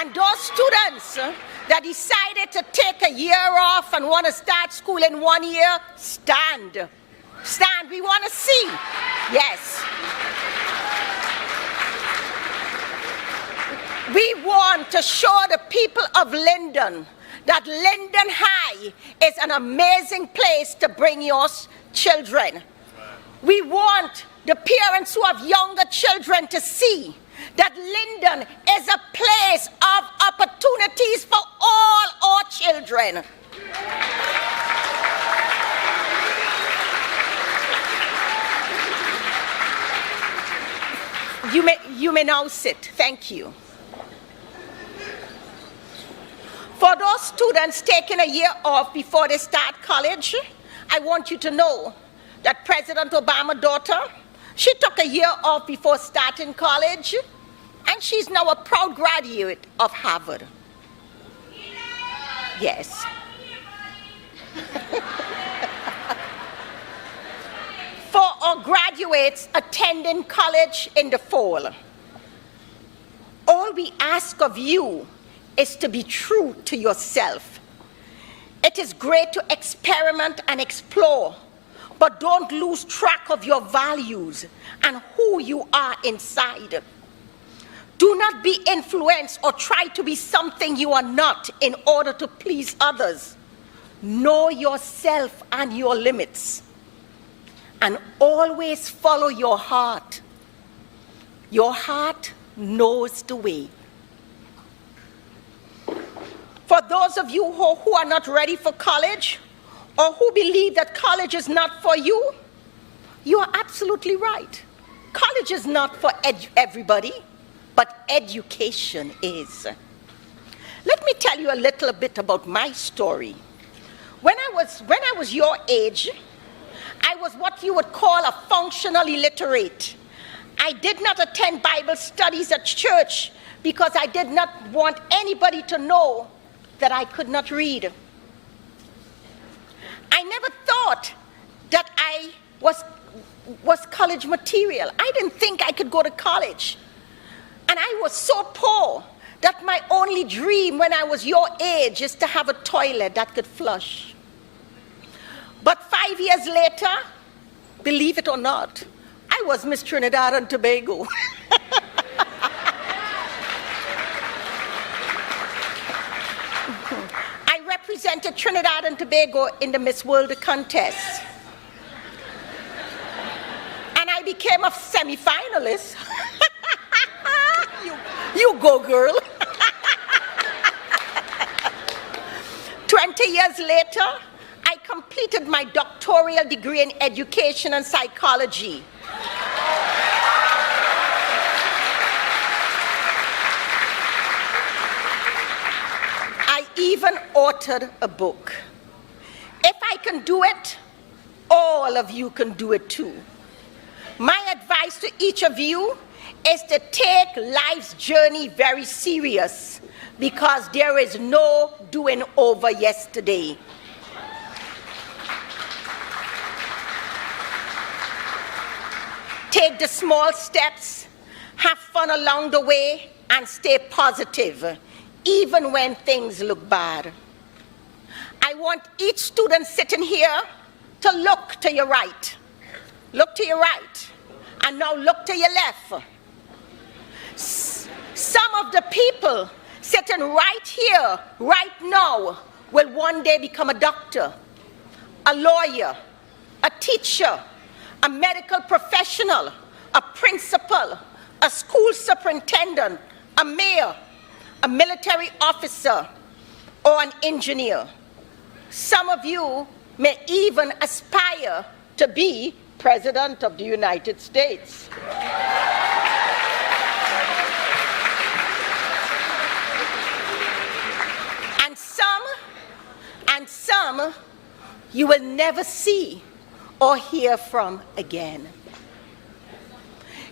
And those students that decided to take a year off and want to start school in 1 year, stand. Stand. We want to see. Yes. We want to show the people of Linden that Linden High is an amazing place to bring your children. We want the parents who have younger children to see that Linden is a place of opportunities for all our children. You may now sit. Thank you. For those students taking a year off before they start college, I want you to know that President Obama's daughter, she took a year off before starting college, and she's now a proud graduate of Harvard. Yes. For our graduates attending college in the fall, all we ask of you is to be true to yourself. It is great to experiment and explore, but don't lose track of your values and who you are inside. Do not be influenced or try to be something you are not in order to please others. Know yourself and your limits. And always follow your heart. Your heart knows the way. For those of you who are not ready for college, or who believe that college is not for you, you are absolutely right. College is not for everybody, but education is. Let me tell you a little bit about my story. When I was your age, I was what you would call a functional illiterate. I did not attend Bible studies at church because I did not want anybody to know that I could not read. I never thought that I was college material. I didn't think I could go to college. And I was so poor that my only dream when I was your age is to have a toilet that could flush. But 5 years later, believe it or not, I was Miss Trinidad and Tobago. I represented Trinidad and Tobago in the Miss World contest. And I became a semi-finalist. You go, girl. 20 years later, I completed my doctoral degree in education and psychology. I even authored a book. If I can do it, all of you can do it too. My advice to each of you is to take life's journey very serious, because there is no doing over yesterday. Take the small steps, have fun along the way, and stay positive, even when things look bad. I want each student sitting here to look to your right. Look to your right, and now look to your left. Some of the people sitting right here, right now, will one day become a doctor, a lawyer, a teacher, a medical professional, a principal, a school superintendent, a mayor, a military officer, or an engineer. Some of you may even aspire to be President of the United States. And some you will never see or hear from again.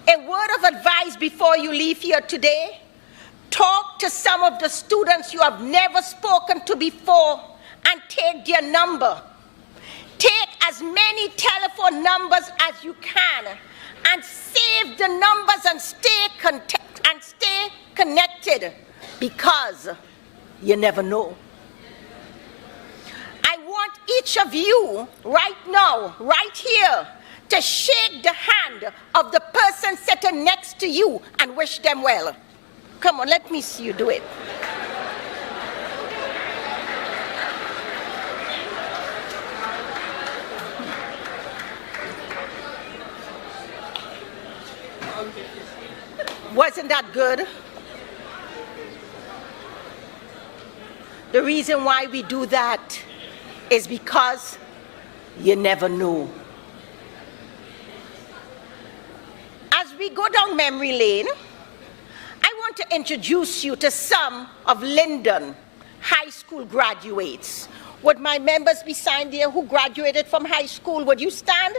A word of advice before you leave here today: talk to some of the students you have never spoken to before and take their number. Take as many telephone numbers as you can and save the numbers and stay connected, because you never know. I want each of you right now, right here, to shake the hand of the person sitting next to you and wish them well. Come on, let me see you do it. Wasn't that good? The reason why we do that is because you never know. As we go down memory lane, I want to introduce you to some of Linden high school graduates. Would my members be signed there who graduated from high school? Would you stand?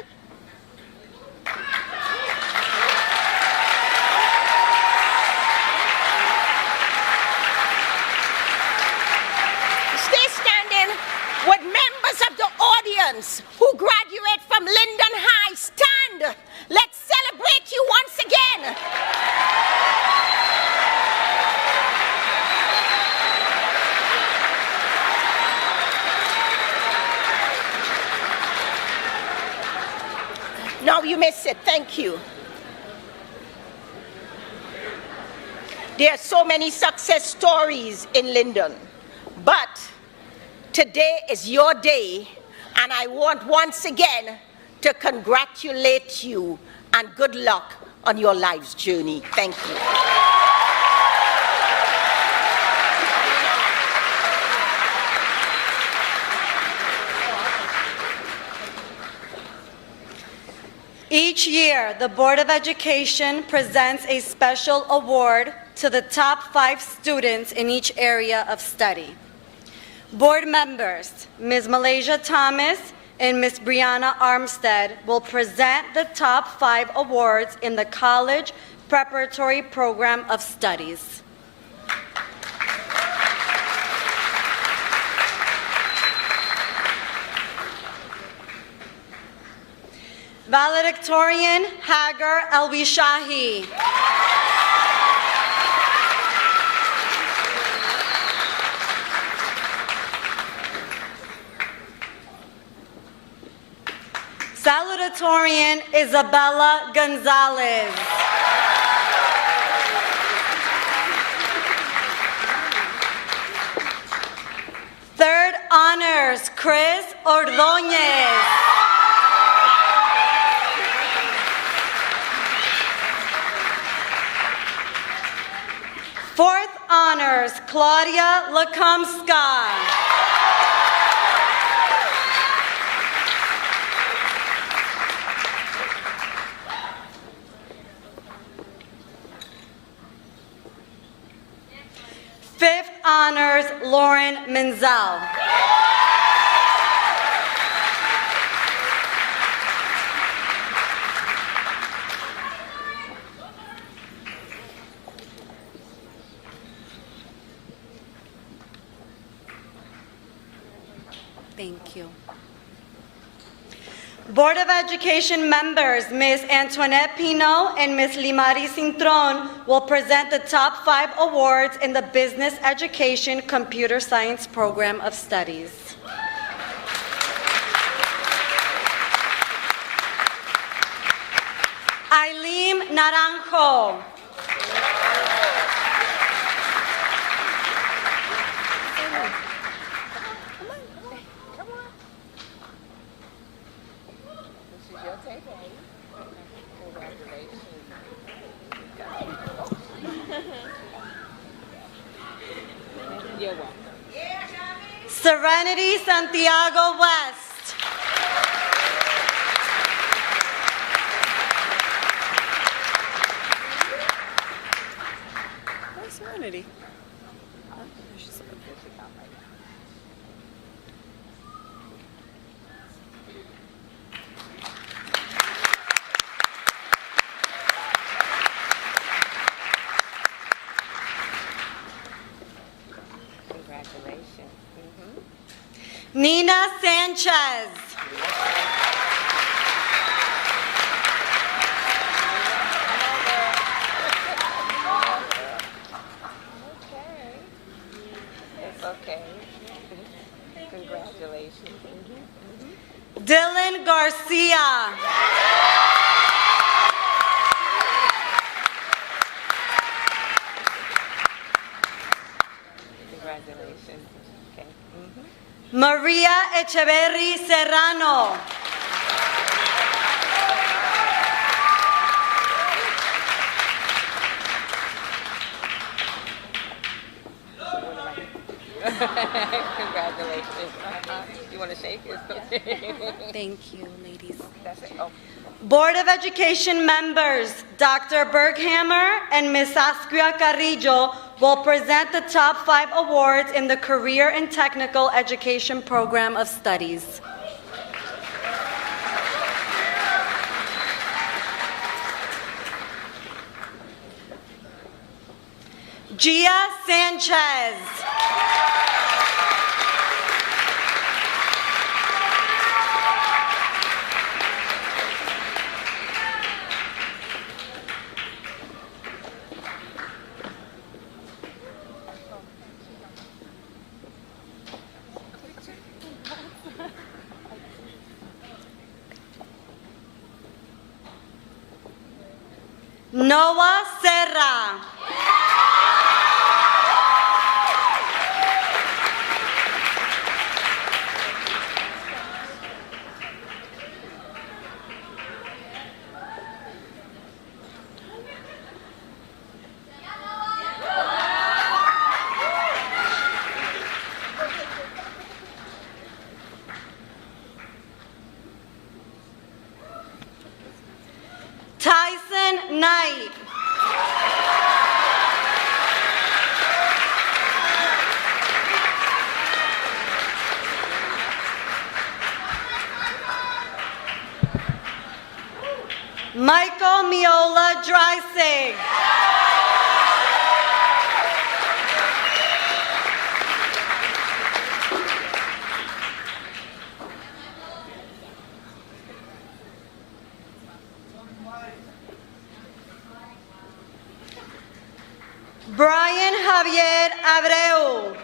Would members of the audience who graduate from Linden High stand? Let's celebrate you once again. Now you may sit. Thank you. There are so many success stories in Linden, but today is your day, and I want once again to congratulate you and good luck on your life's journey. Thank you. Each year, the Board of Education presents a special award to the top 5 students in each area of study. Board members, Ms. Malaysia Thomas and Ms. Brianna Armstead, will present the top 5 awards in the College Preparatory Program of Studies. Valedictorian Hagar Elwishahi. Salutatorian Isabella Gonzalez. Third honors, Chris Ordóñez. Fourth honors, Claudia Lakomska. Menzel. Thank you. Board of Education members, Ms. Antoinette Pino and Ms. Limari Cintron will present the top 5 awards in the Business Education Computer Science Program of Studies. Aileen Naranjo. Serenity Santiago West. Where's Serenity? Nina Sanchez. It's okay. Congratulations. Dylan Garcia. Congratulations. Okay. Maria Echeverry Serrano. Congratulations. You want to shake it? Thank you, ladies. That's it. Oh. Board of Education members, Dr. Berghammer and Ms. Saskia Carrillo will present the top 5 awards in the Career and Technical Education Program of Studies. Gia Sanchez. Noah Serra. Tyson Knight. Michael Miola Dreisig. Brian Javier Abreu.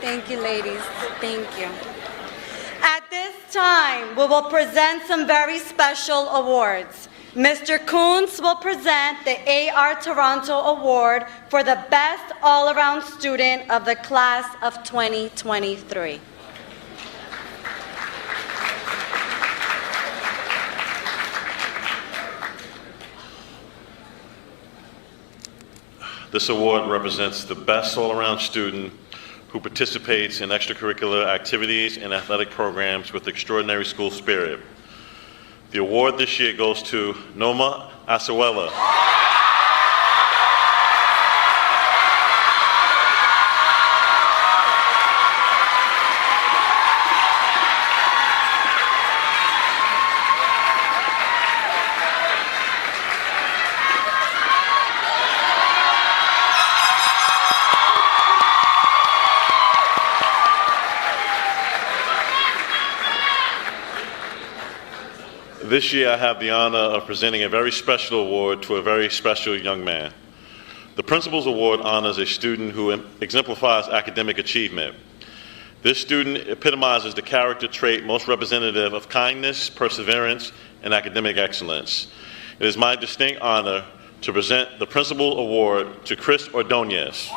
Thank you, ladies. Thank you. At this time, we will present some very special awards. Mr. Coons will present the A.R. Toronto Award for the Best All-Around Student of the Class of 2023. This award represents the best all-around student who participates in extracurricular activities and athletic programs with extraordinary school spirit. The award this year goes to Noma Asawela. This year, I have the honor of presenting a very special award to a very special young man. The Principal's Award honors a student who exemplifies academic achievement. This student epitomizes the character trait most representative of kindness, perseverance, and academic excellence. It is my distinct honor to present the Principal Award to Chris Ordonez.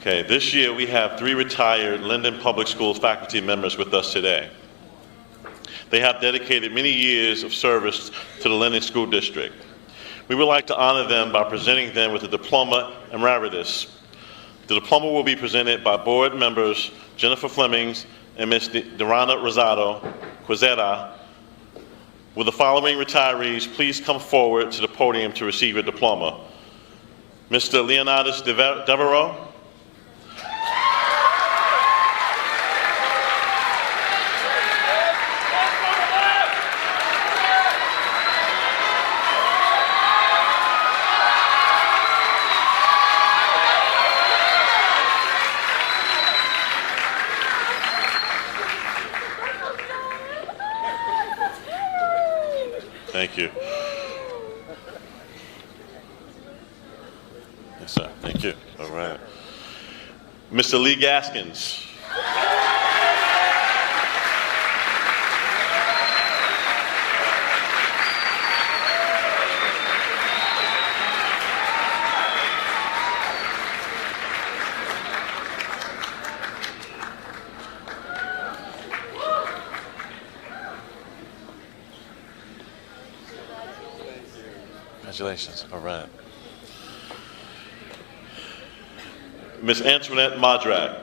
Okay, this year we have 3 retired Linden Public Schools faculty members with us today. They have dedicated many years of service to the Linden School District. We would like to honor them by presenting them with a Diploma Emeritus. The diploma will be presented by board members Jennifer Flemings and Ms. Durana Rosado Quezada. Will the following retirees please come forward to the podium to receive your diploma? Mr. Leonidas Devereaux, thank you. Yes, sir. Thank you. All right. Mr. Lee Gaskins. Congratulations. All right. Ms. Antoinette Madrak.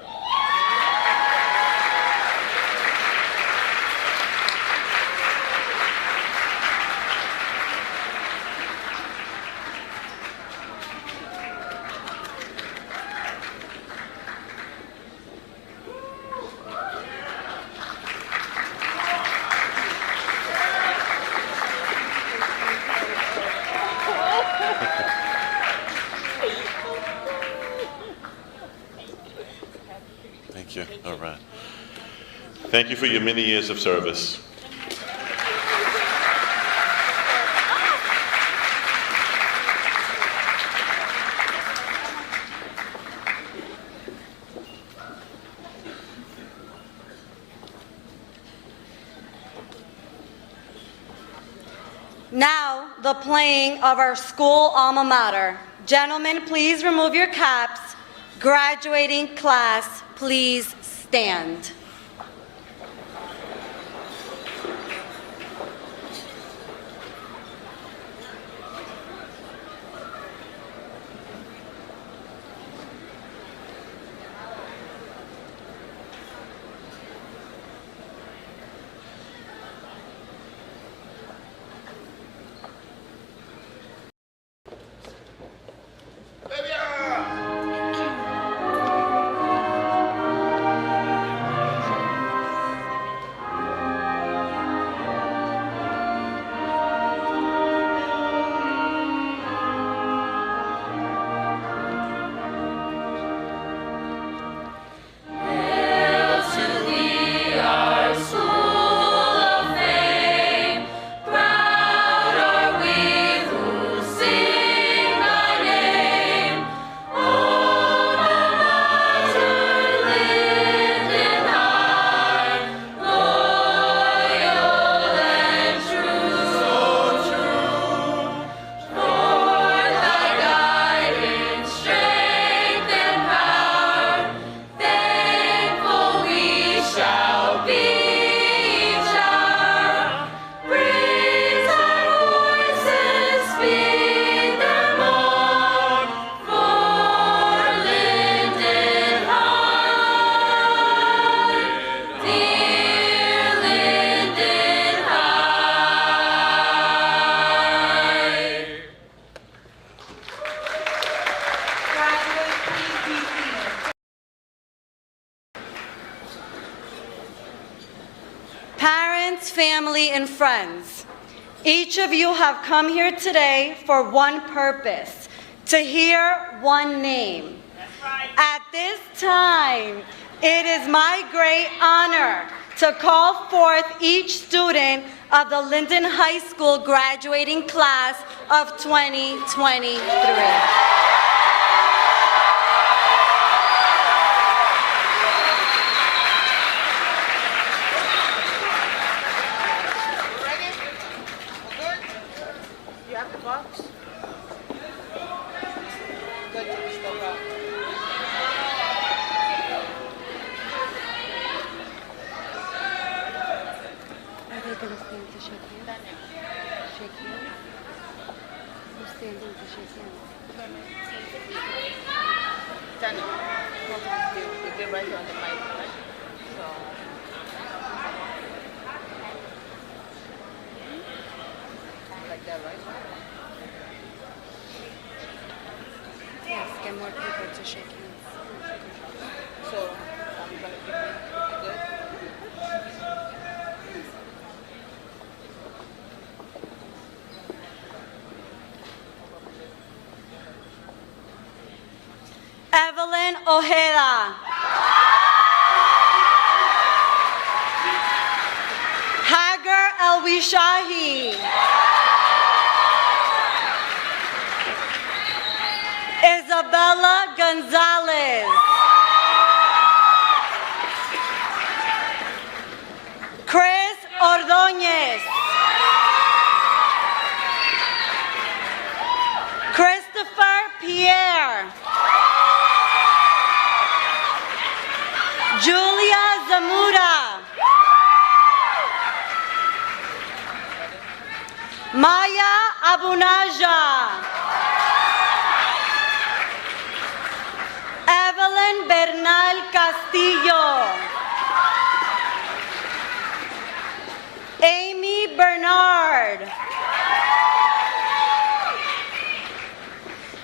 Thank you. All right. Thank you for your many years of service. Now, the playing of our school alma mater. Gentlemen, please remove your caps. Graduating class, please stand. family, and friends. Each of you have come here today for one purpose, to hear one name. That's right. At this time, it is my great honor to call forth each student of the Linden High School graduating class of 2023. Yes, get more people to shake hands. So, I'm gonna give you good. Evelyn Ojeda. Hagar Elwishahi. Isabella Gonzalez. Chris Ordóñez. Christopher Pierre. Julia Zamora. Maya Abunaja. Evelyn Bernal Castillo. Amy Bernard.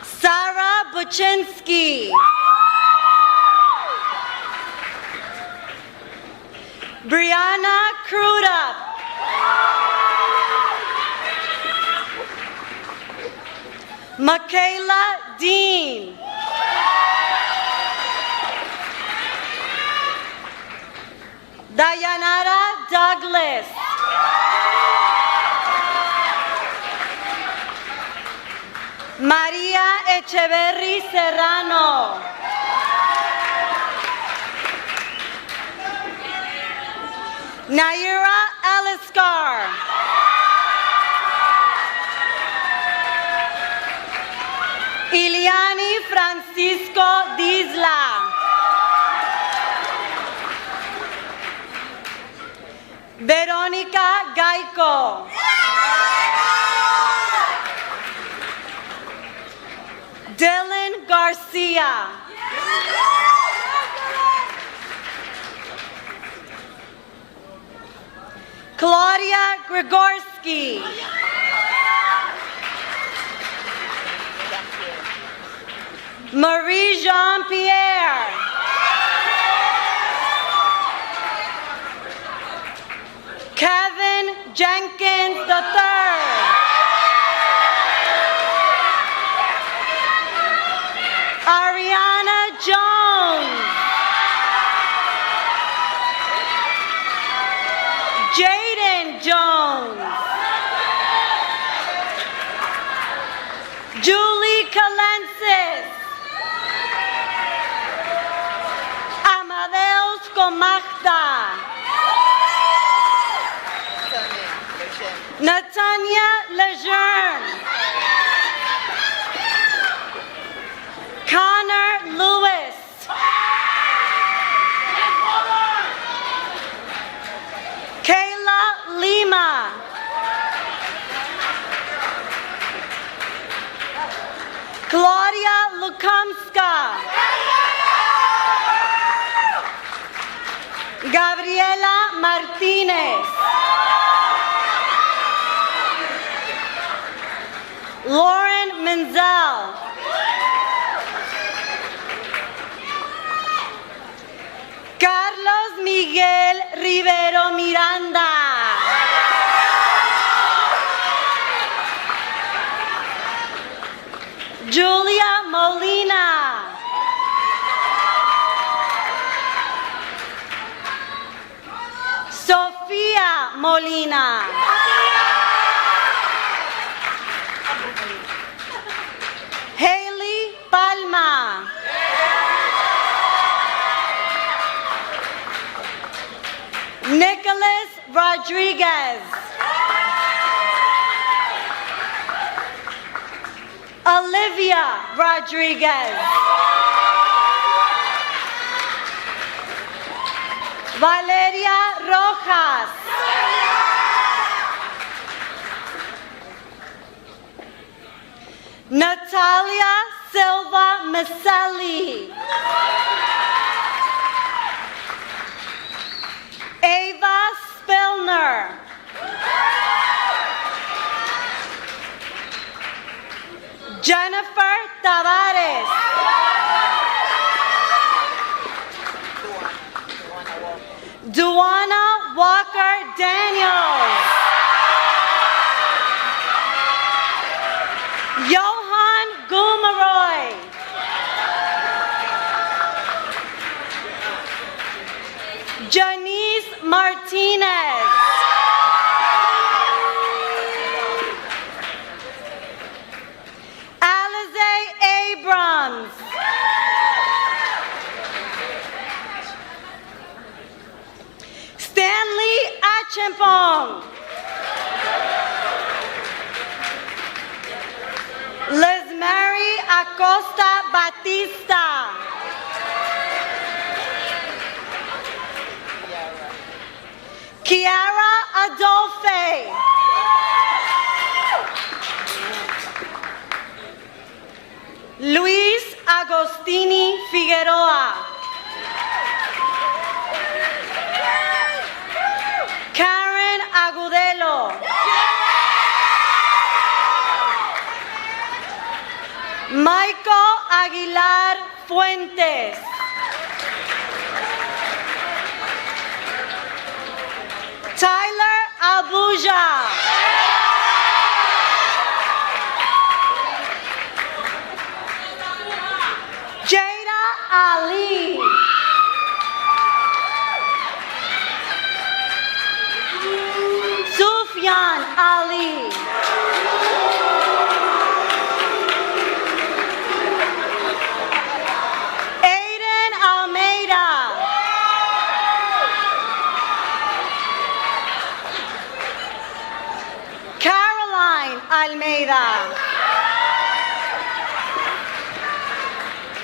Sarah Buczynski. Brianna Crudup. Michaela Dean. Dayanara Douglas. Maria Echeverry Serrano. Naira Aliscar. Iliani Francisco Disla. Verónica Gaico. Dylan Garcia. Claudia Grigorski. Marie Jean-Pierre. Kevin Jenkins III. Ariana Jones. Jaden Jones. Julie Calensis. Amadeus Comachta. Natanya Lejeune. Connor Lewis. Kayla Lima. Claudia Lukamska. Gabriela Martinez. Lauren Menzel. Carlos Miguel Rivero Miranda. Molina. Haley Palma. Nicholas Rodriguez. Olivia Rodriguez. Valeria Rojas. Natalia Silva Maselli. Ava Spillner. Jennifer Tavares. Duana Walker Daniels. Johan Gumaroy. Janice Martinez. Alize Abrams. Stanley Achimpong. Lizmary Acosta Batista. Kiara Adolphe. Luis Agostini Figueroa. Karen Agudelo. Michael Aguilar Fuentes. Tyler Abuja. Jada Ali. Sufyan Ali. Aiden Almeida. Caroline Almeida.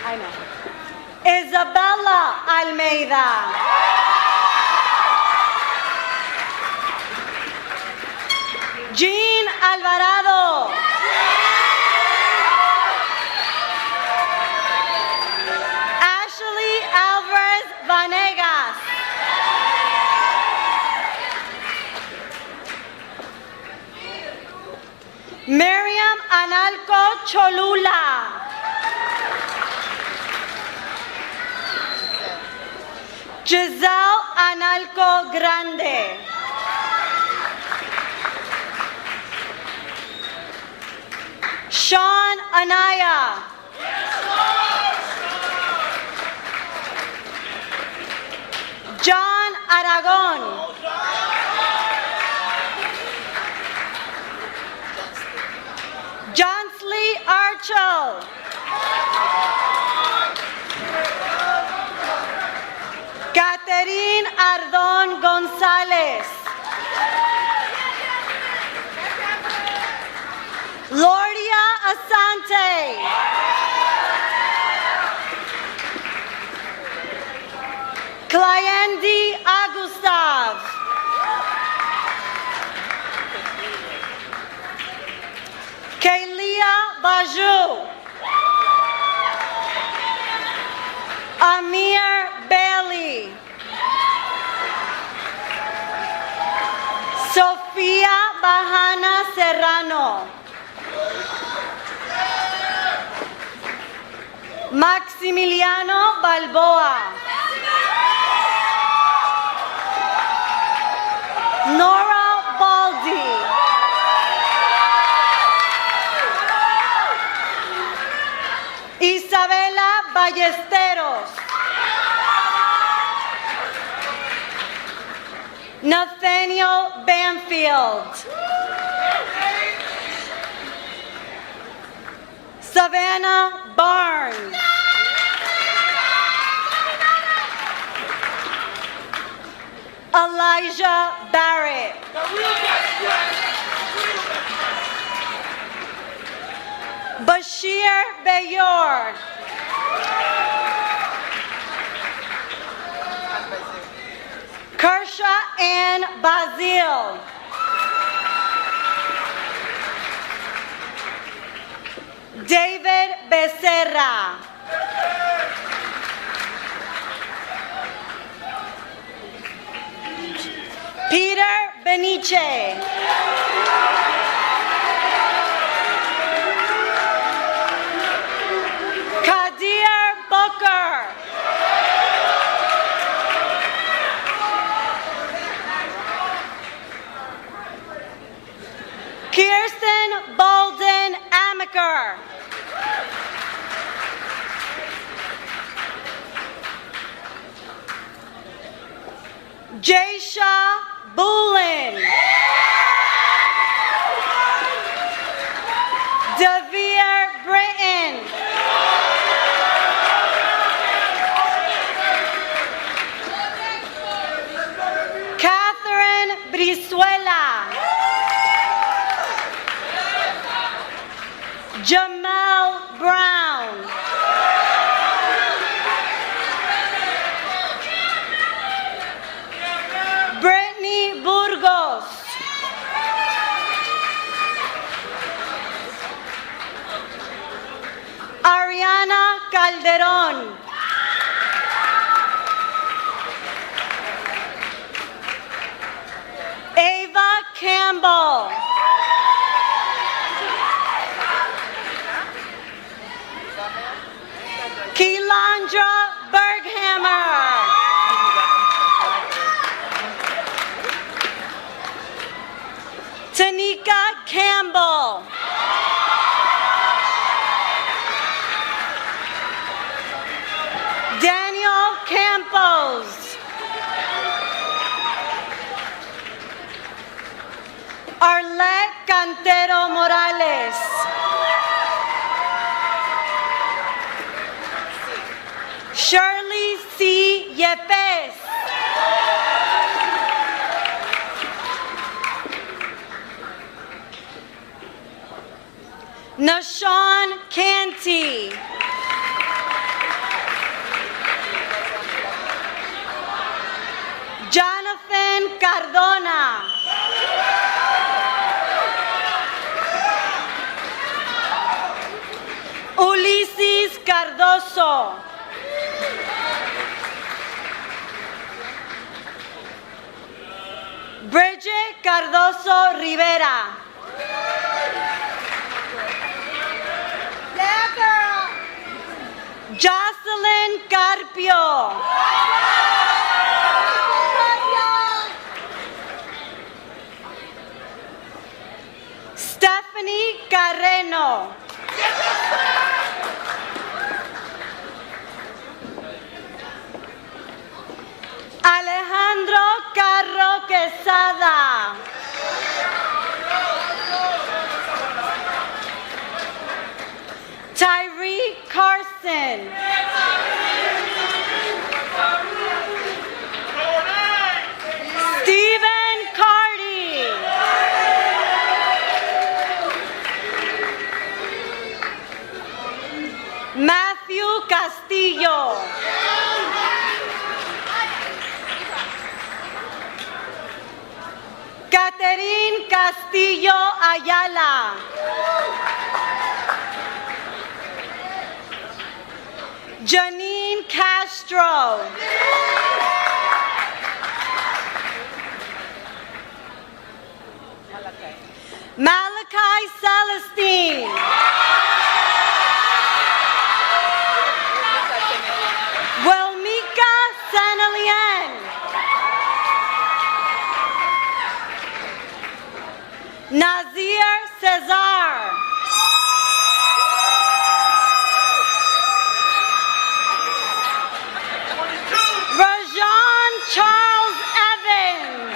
I know. Isabella Almeida. Jean Alvarado. Ashley Alvarez Vanegas. Miriam Analco Cholula. Giselle Analco Grande. Sean Anaya. John Aragon. Johnsley Archel. Catherine Ardón González. Lordia Asante. Cliendi Agustav. Kaylia Baju. Amir Bailey. Sofía Bahana Serrano. Maximiliano Balboa. Nora Baldi. Isabela Ballesteros. Nathaniel Butterfield. Savannah Barnes. Elijah Barrett. Bashir Bayor. Kersha Ann Bazil. David Becerra. Peter Beniche. Kadir Booker. Kirsten Bolden Amaker. Jaysha Boulin. Devere Britton. Catherine Brizuela. Jamel Brown. Brittany Burgos. Ariana Calderon. Ava Campbell. Keelandra Berghammer. Tanika Campbell. Daniel Campos. Arlette Cantero Morales. Shirley C. Yepes. Nashawn Canty. Jonathan Cardona. Ulises Cardoso. Bridget Cardoso Rivera. Jocelyn Carpio. Stephanie Carreno. Alejandro Carro Quesada. Tyree Carson. Stephen Carty. Matthew Castillo. Catherine Castillo Ayala. Janine Castro. Malachi Celestine. Wilmika Sanalien. Nazir Cesar. Rajan Charles Evans.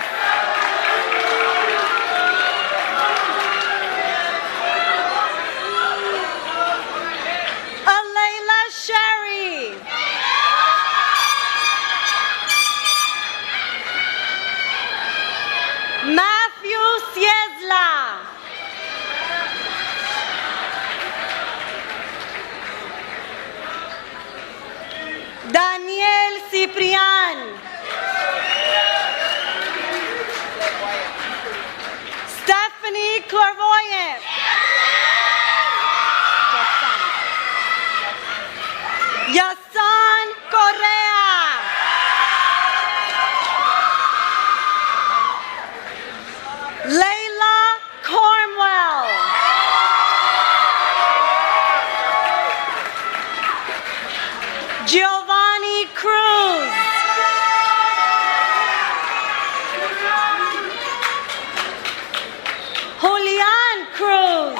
Clairvoyant. Yasan Correa. Layla Cornwell. Giovanni Cruz. Julian Cruz.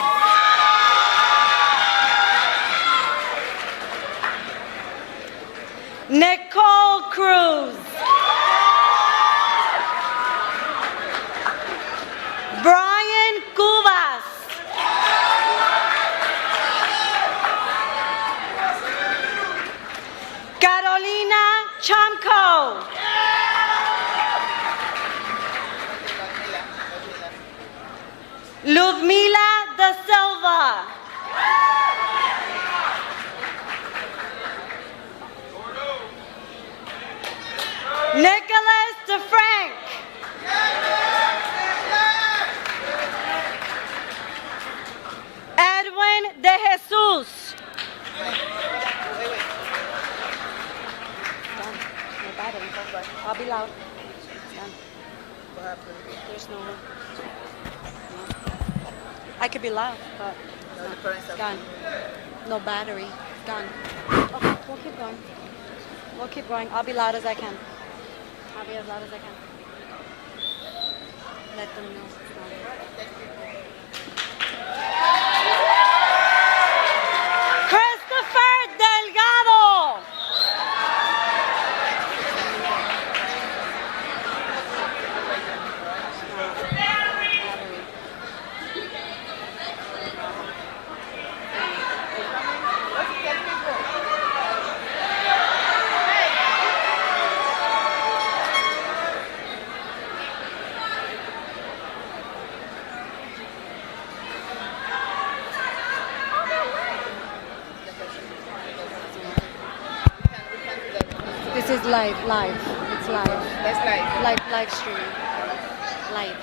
Nicole Cruz. Brian Cubas. Carolina Chamco. Ludmila da Silva. Nicholas DeFrank. Edwin de Jesus. I'll be loud. It's done. There's no. I could be loud, but no, it's done. No battery. It's done. Okay, we'll keep going. We'll keep going. I'll be loud as I can. I'll be as loud as I can. Let them know. It's done. Christopher Delgado. This is live. It's live. That's live. Live stream. Live.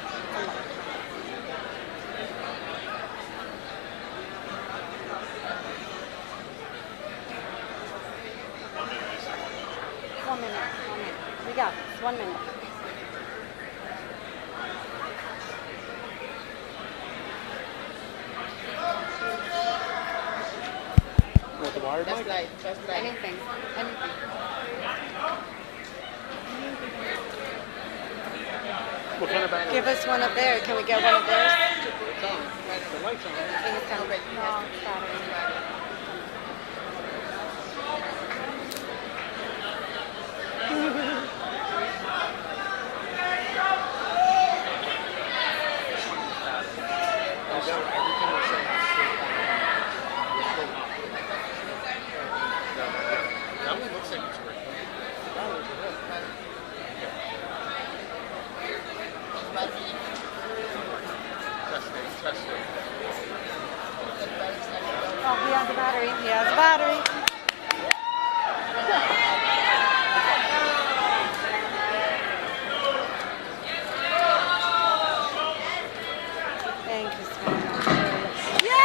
One minute. We got this. 1 minute. That's live. Anything. What kind of battery? Give us one up there. Can we get one of theirs? It's on. The light's on. I think it's coming. No, it's battery. That one looks like it's working. Testing. Oh, he has a battery. He has a battery. Thank you so much. Yeah!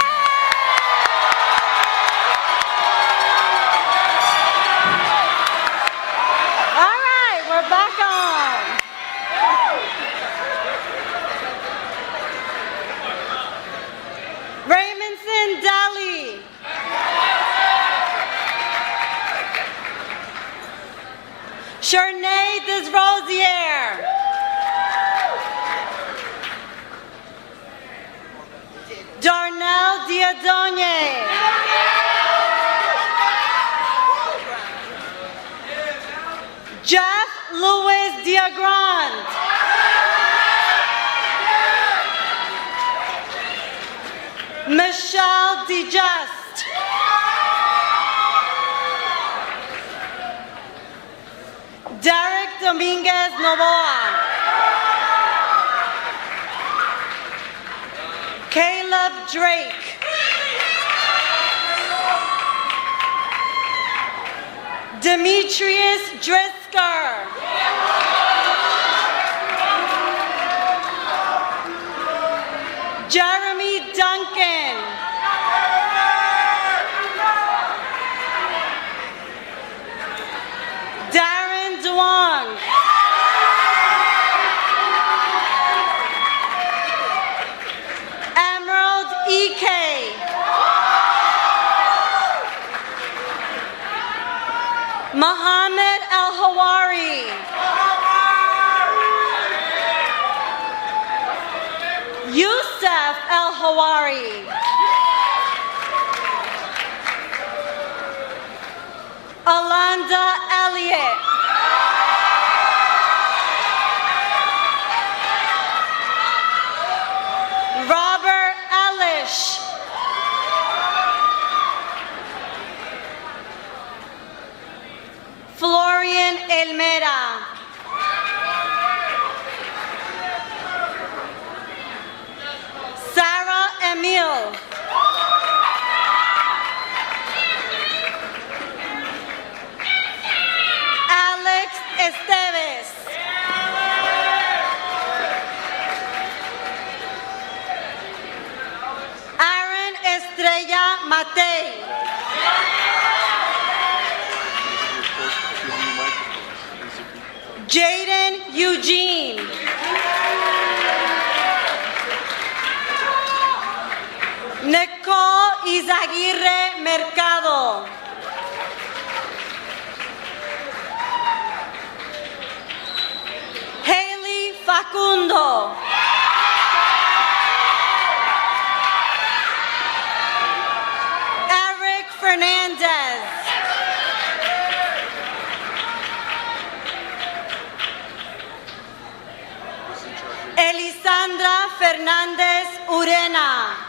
All right, we're back on. Raymondson Deli. Chernay Desrosier. Darnell Diadonye. Jeff Louis Diagrand. Michelle DeJust. Derek Dominguez Novoa. Caleb Drake. Demetrius Drisker. Jeremy Duncan. Darren Duong. Emerald Ike. Mohammed El-Hawari. Yusuf El-Hawari. Alanda Elliott. Robert Ellish. Florian Elmera. Sarah Emil. Alex Esteves. Aaron Estrella Matei. Jaden Eugene. Nicole Izaguirre Mercado. Haley Facundo. Eric Fernandez. Elisandra Fernandez Urena.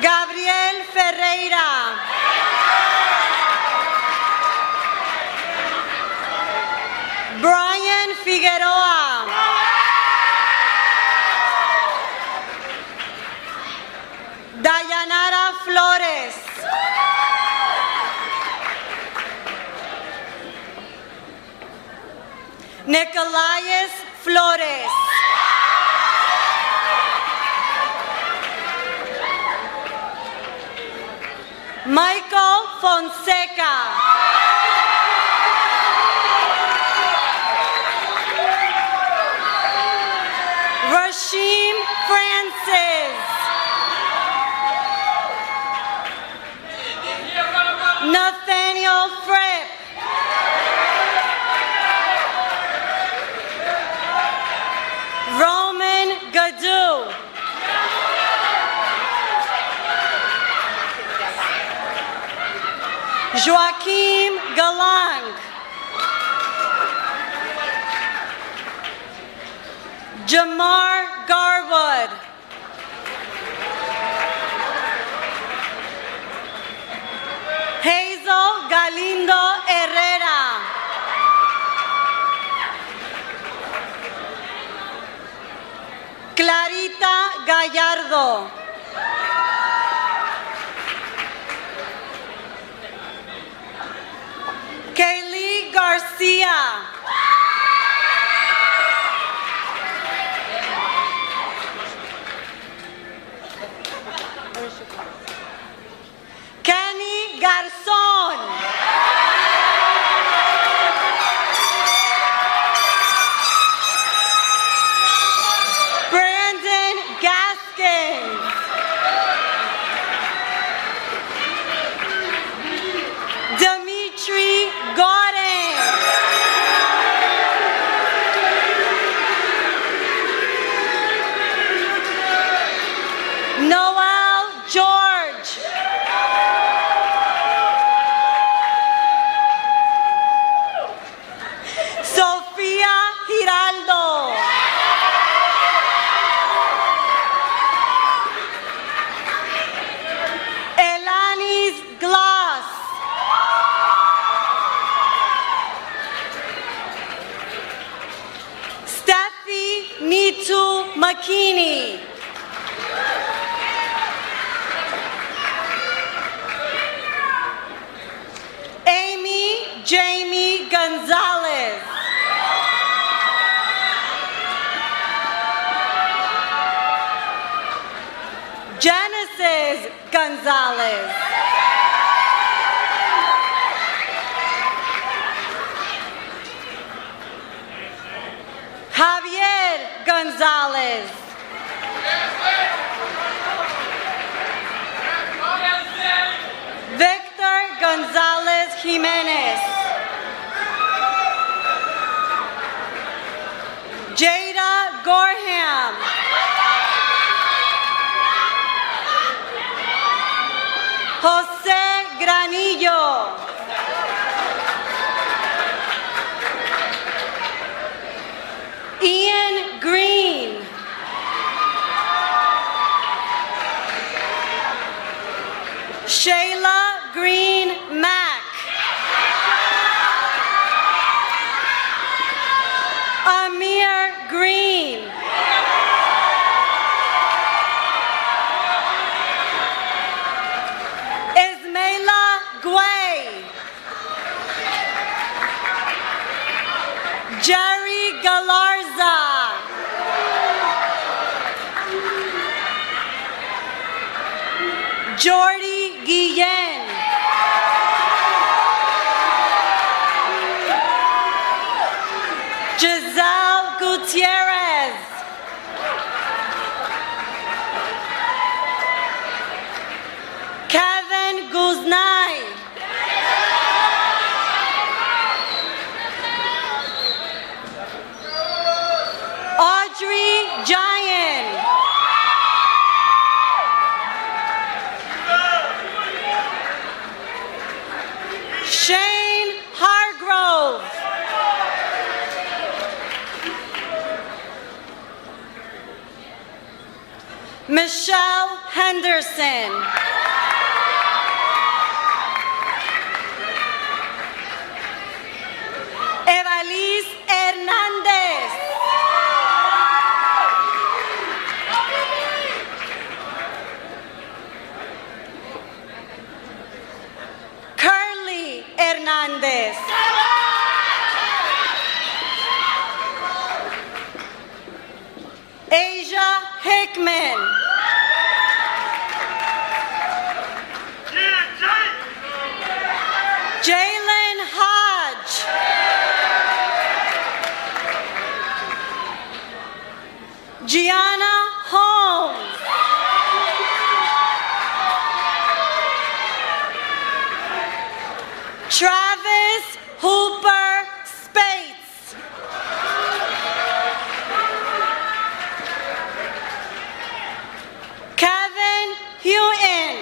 Gabriel Ferreira. Brian Figueroa. Dayanara Flores. Nicolaias Flores. Michael Fonseca. Rasheem Francis. Nathaniel Fripp. Roman Gadou. Joaquim Galang. Jamar Garwood. Hazel Galindo Herrera. Clarita Gallardo. Kaylee Garcia. Kenny Garzón. Brandon Gaskins. Dimitri Gordon. Noel George. Sofía Giraldo. Elanis Glass. Steffi Nitu Makini. Amy Jamie Gonzalez. Gonzalez. Javier Gonzalez. Victor Gonzalez Jimenez. Jada Gorham. Jose Granillo. Ian Green. Shayla Green Mack. Amir Green. Ismaila Guay. Jerry Galarza. Jordy Guillen. Giselle Gutierrez. Kevin Guznai. Audrey Giant. Shane Hargrove. Michelle Henderson. Evalise Hernández. Curly Hernández. Asia Hickman. Jalen Hodge. Gianna Holmes. Travis Hooper Spates. Kevin Hewin.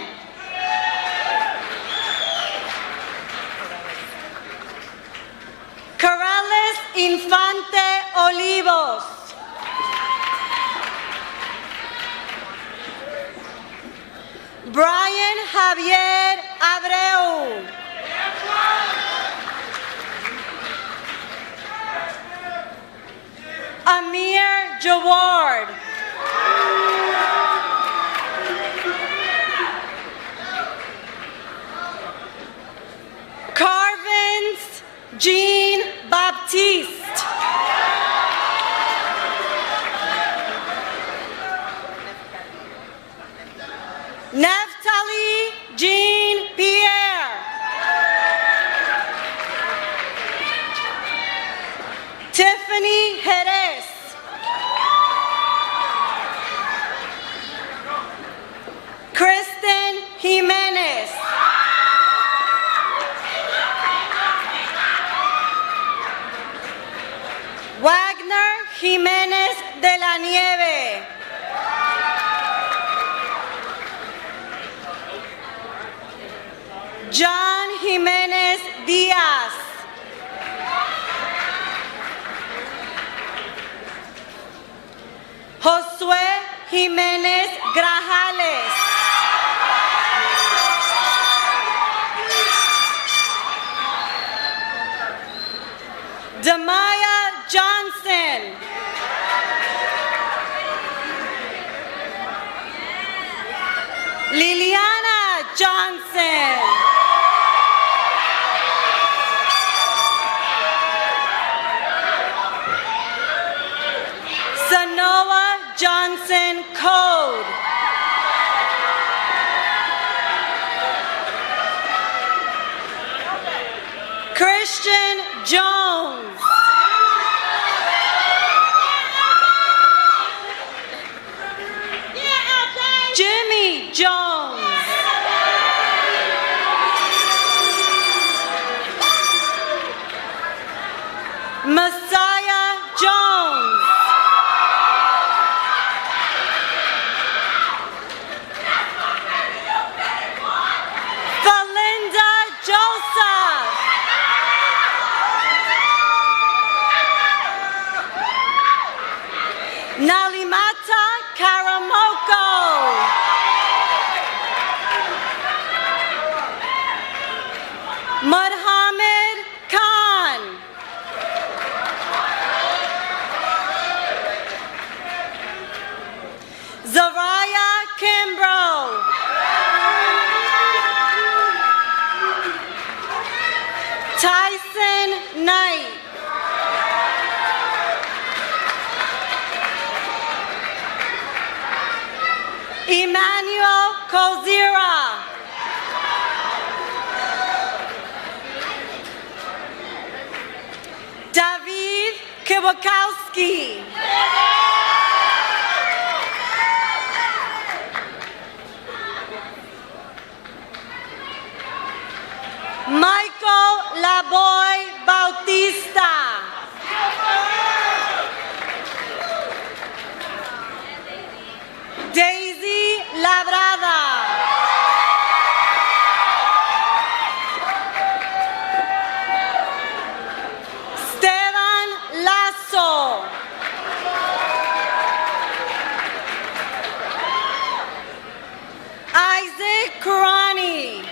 Corrales Infante Olivos. Brian Javier Abreu. Amir Jaward. Carvins Jean Baptiste. Neftali Jean Pierre. Tiffany Jerez. Kristen Jimenez. Wagner Jimenez de la Nieve. John Jimenez Diaz. Josué Jimenez Grajales. Demaya Johnson. Liliana Johnson. Sanoa Johnson Code. Jones. Jimmy Jones. Messiah Jones. Belinda Joseph. Nalimata Karamoko. Muhammad Khan. Zaraya Kimbrough. Tyson Knight. Emmanuel Kozira. David Kibakowski. Michael Laboy Bautista. Daisy Labrada. Esteban Lazo. Isaac Karani.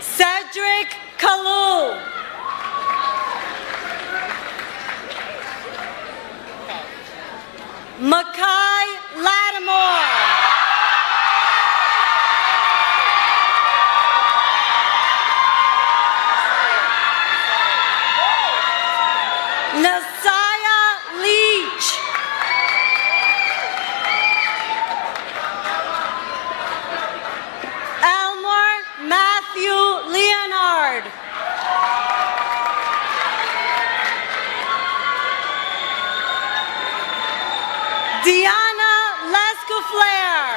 Cedric Kalu. Makai Lattimore. Nasiah Leach. Elmore Matthew Leonard. Diana Lescouflair.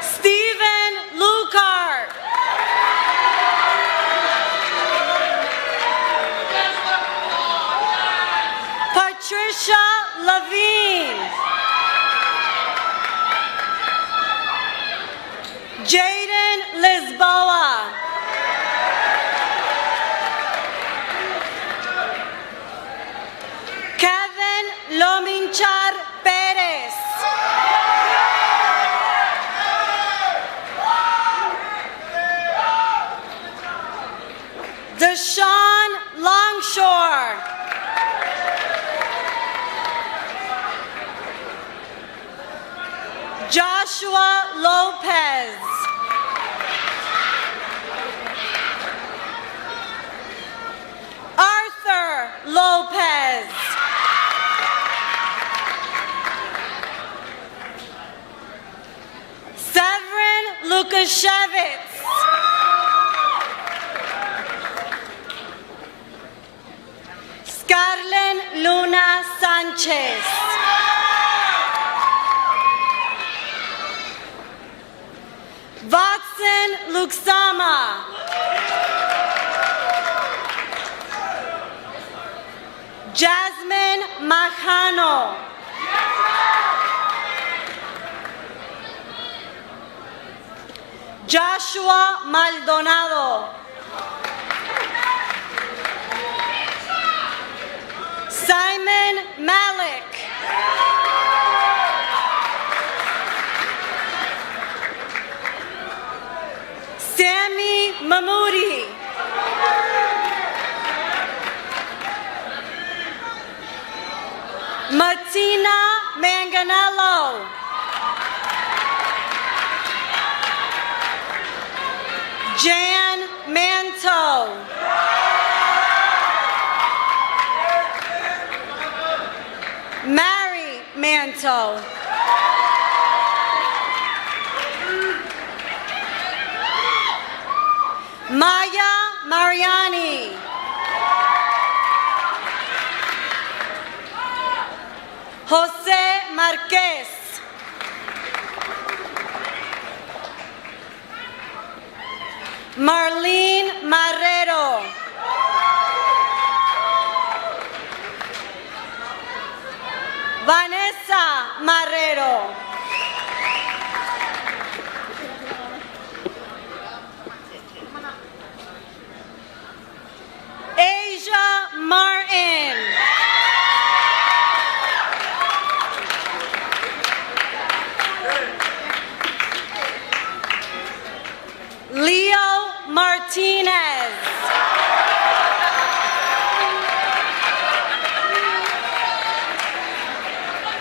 Stephen Lucart. Patricia Levine. Jaden Lisboa. Kevin Lominchar Perez. Deshaun Longshore. Joshua Lopez. Arthur Lopez. Severin Lukashevitz. Scarlett Luna Sanchez. Watson Luxama. Jasmine Majano. Joshua Maldonado. Simon Malik. Sammy Mahmoudi. Martina Manganello. Jan Manto. Mary Manto. Sarmiento. Maya Mariani. Jose Marquez. Marlene Marrero. Vanessa Marrero. Asia Martin. Leo Martinez.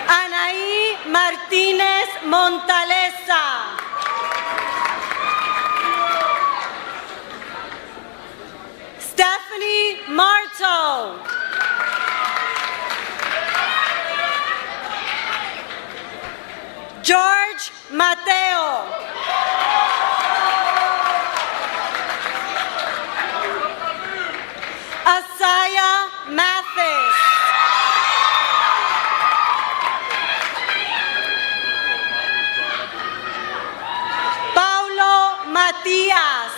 Anaí Martínez Montalesa. Stephanie Marto. George Mateo. Asaya Mathis. Paulo Matias.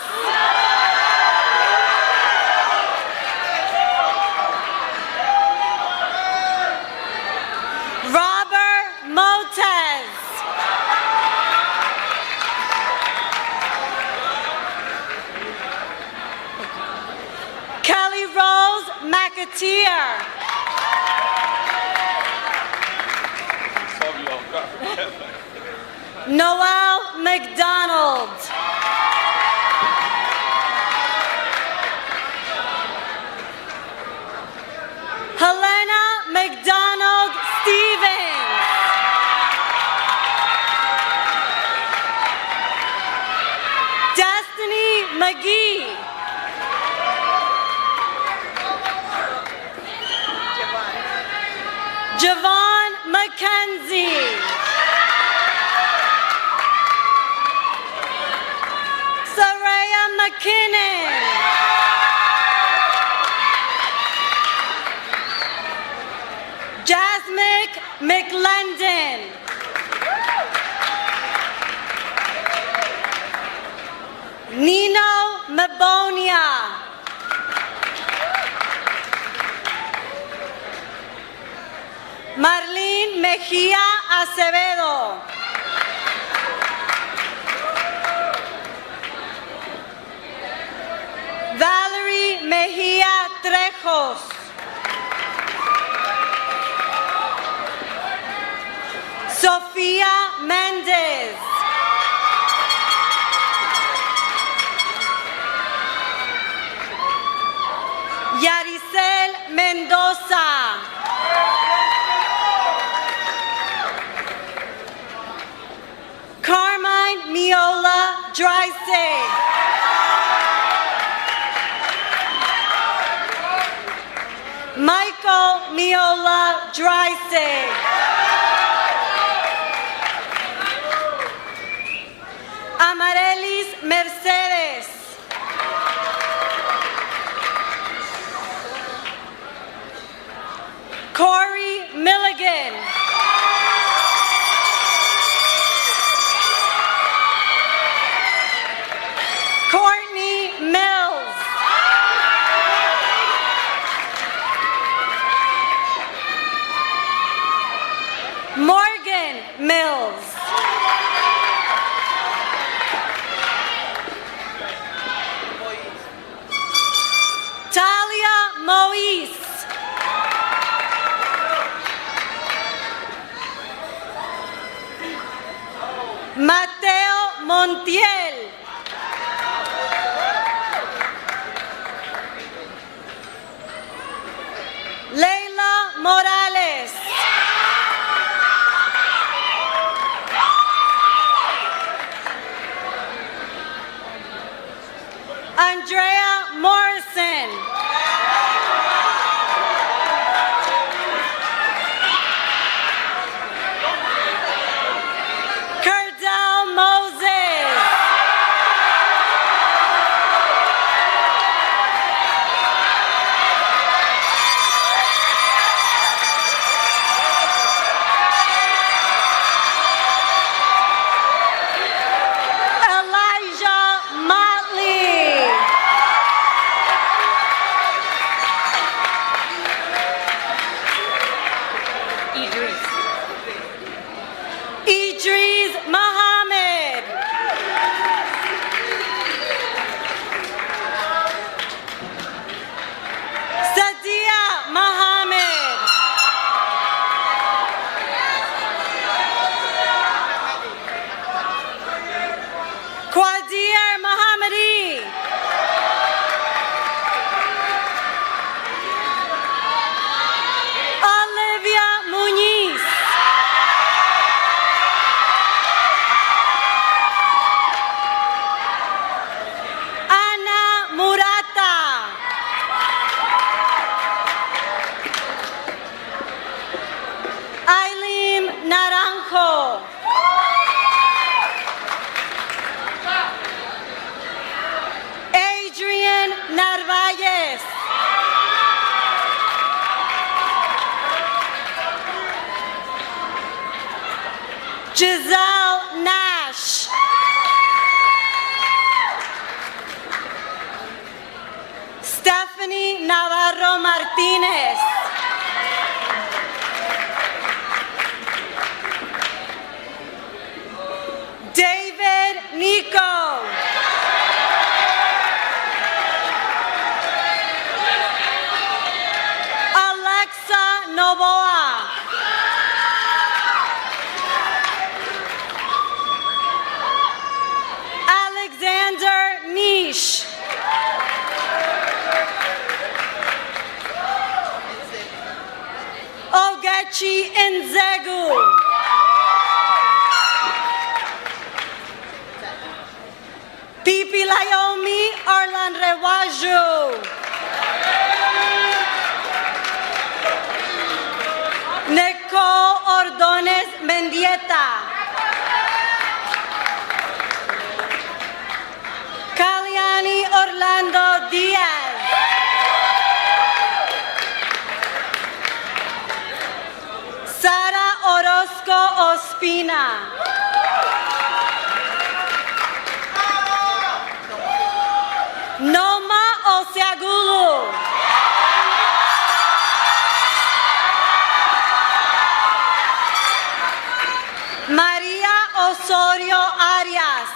Robert Motez. Kelly Rose McAteer. Noel McDonald. Helena McDonald Stevens. Destiny McGee. Javon McKenzie. Saraya McKinnon. Jasmine McLendon. Nino Mabonia. Marlene Mejia Acevedo. Valerie Mejia Trejos. Sofía Méndez. Yaricel Mendoza. Carmine Miola Dreisig. Michael Miola Dreisig. Amarelis Mercedes. Corey Milligan. Courtney Mills. Morgan Mills. Talia Moise. Mateo Montiel. Leila Morales. Andrea Morrison. Waju. Nicole Ordonez Mendieta. Caliani Orlando Diaz. Sara Orozco Ospina. Noma Osiagulu. María Osorio Arias.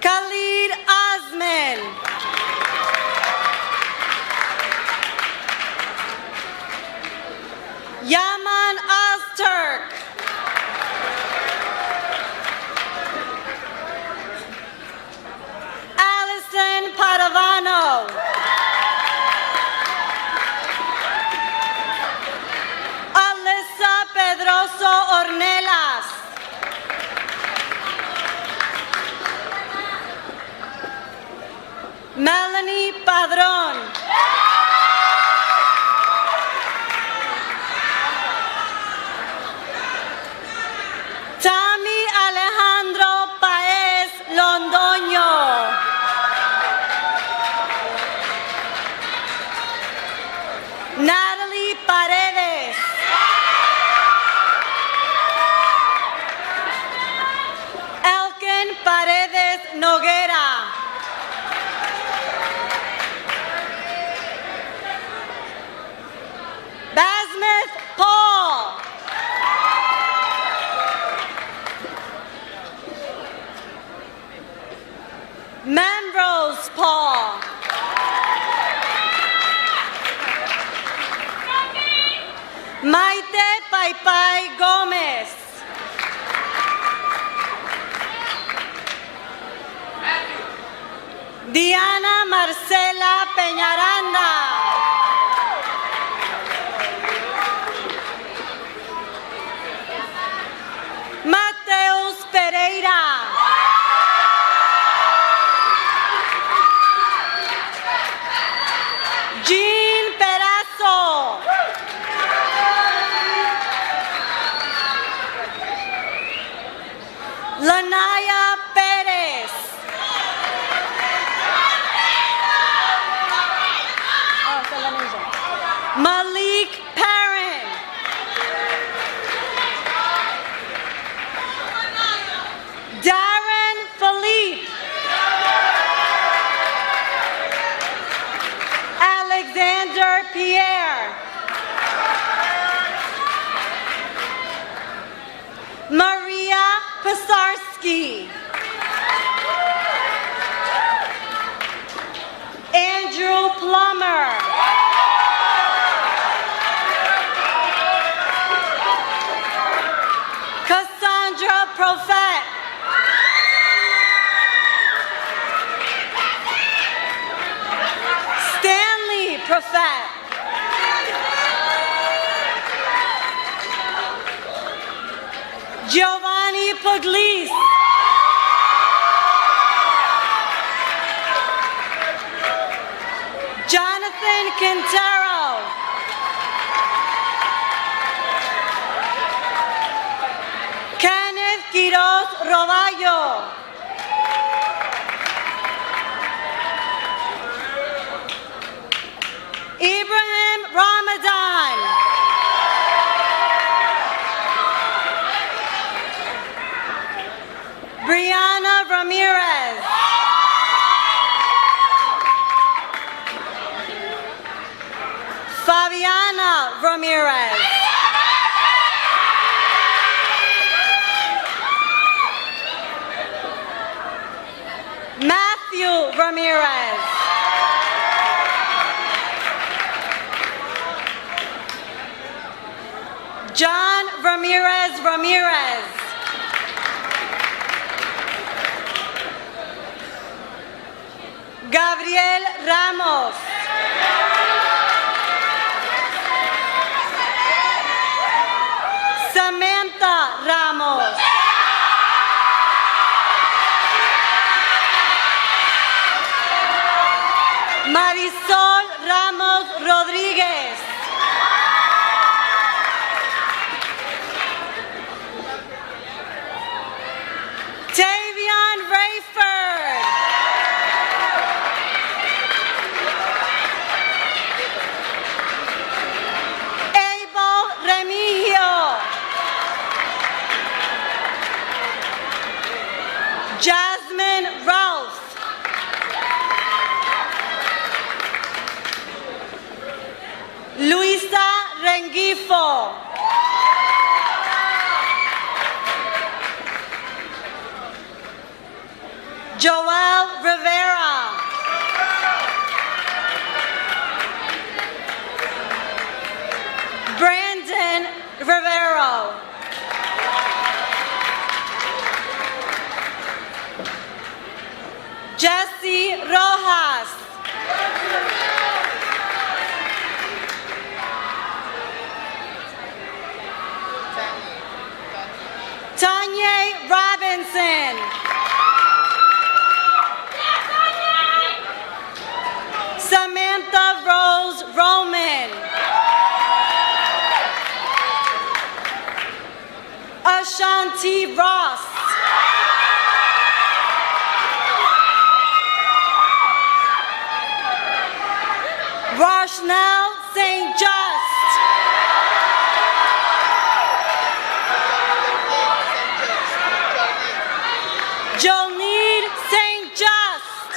Khalid Osman. Yaman Ozturk. Allison Padavano. Alyssa Pedroso Ornelas. Melanie Padron. Tommy Alejandro Paez Londoño. Natalie Paredes. Elkin Paredes Noguera. Basmith Paul. Memrose Paul. Maite Paipai Gomez. Diana Marcela Peñaranda. Mateus Pereira. Jean Perazo. Lanaya Perez. Malik Perrin. Darren Philippe. Alexander Pierre. Maria Pisarski. Andrew Plummer. Cassandra Prophet. Stanley Prophet. Giovanni Pugliese. Jonathan Quintero. Kenneth Quiroz Roballo. Ibrahim Ramadan. Brianna Ramirez. Fabiana Ramirez. Matthew Ramirez. John Ramirez Ramirez. Gabriel Ramos. Samantha Rengifo. Joel Rivera. Brandon Rivero. Jesse Rojas. Tanya Robinson. Samantha Rose Roman. Ashanti Ross. Rochnell St. Just. Jolene St. Just.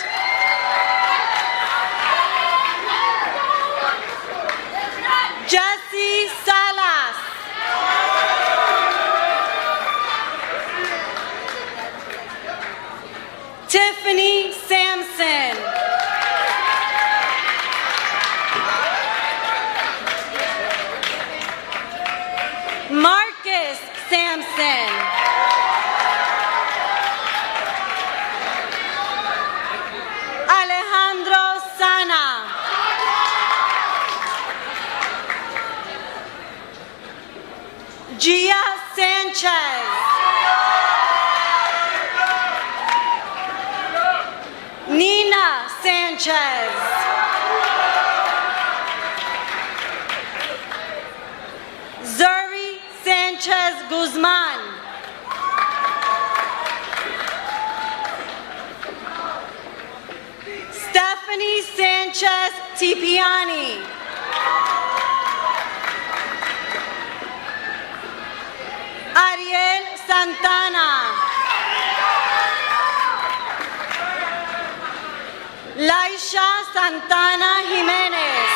Jesse Salas. Tiffany Sampson. Marcus Sampson. Alejandro Sana. Gia Sanchez. Nina Sanchez. Zuri Sanchez Guzman. Stephanie Sanchez Tipiani. Ariel Santana. Laisha Santana Jimenez.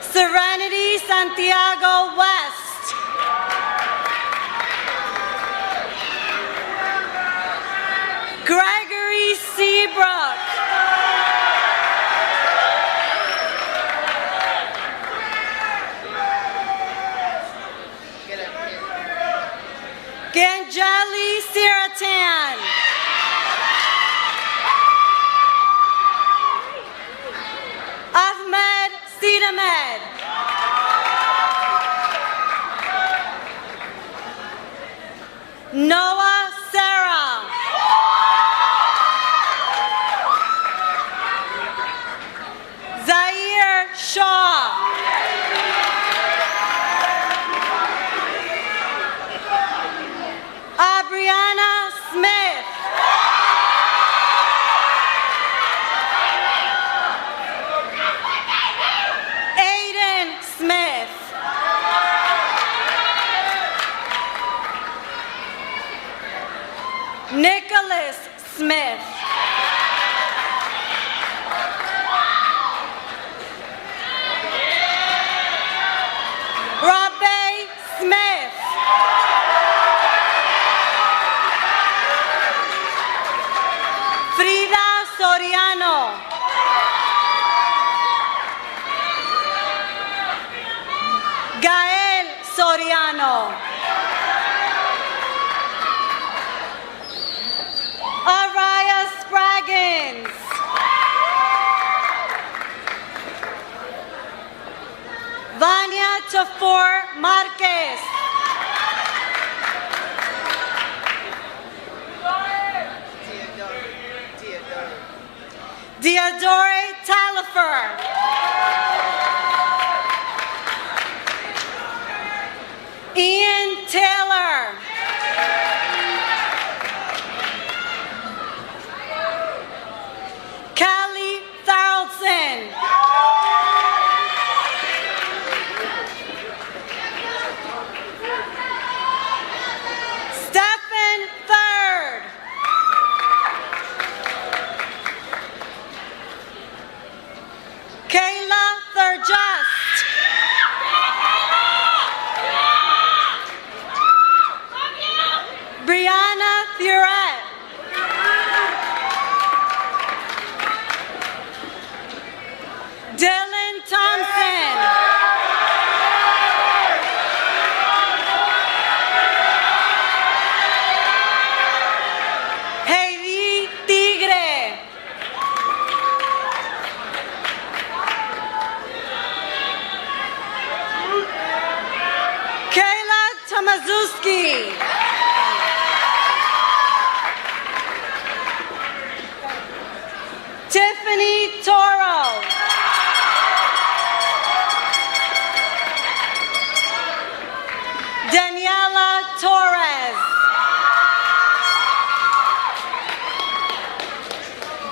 Serenity Santiago West. Gregory Seabrook. Ganjali Siratan. Ahmed Sidamed. Noah Sarah. Zaire Shaw. Abriana Smith. Aiden Smith. Nicholas Smith. Robbie Smith. Frida Soriano. Gael Soriano. Araya Spraggins. Vania Tafour Marquez. Diodore Talifer. Ian Taylor. Callie Tharaldson. Stephen Third. Kayla Thurjust. Brianna Thurette. Dylan Thompson. Heidi Tigre. Kayla Tomazuski. Tiffany Toro. Daniela Torres.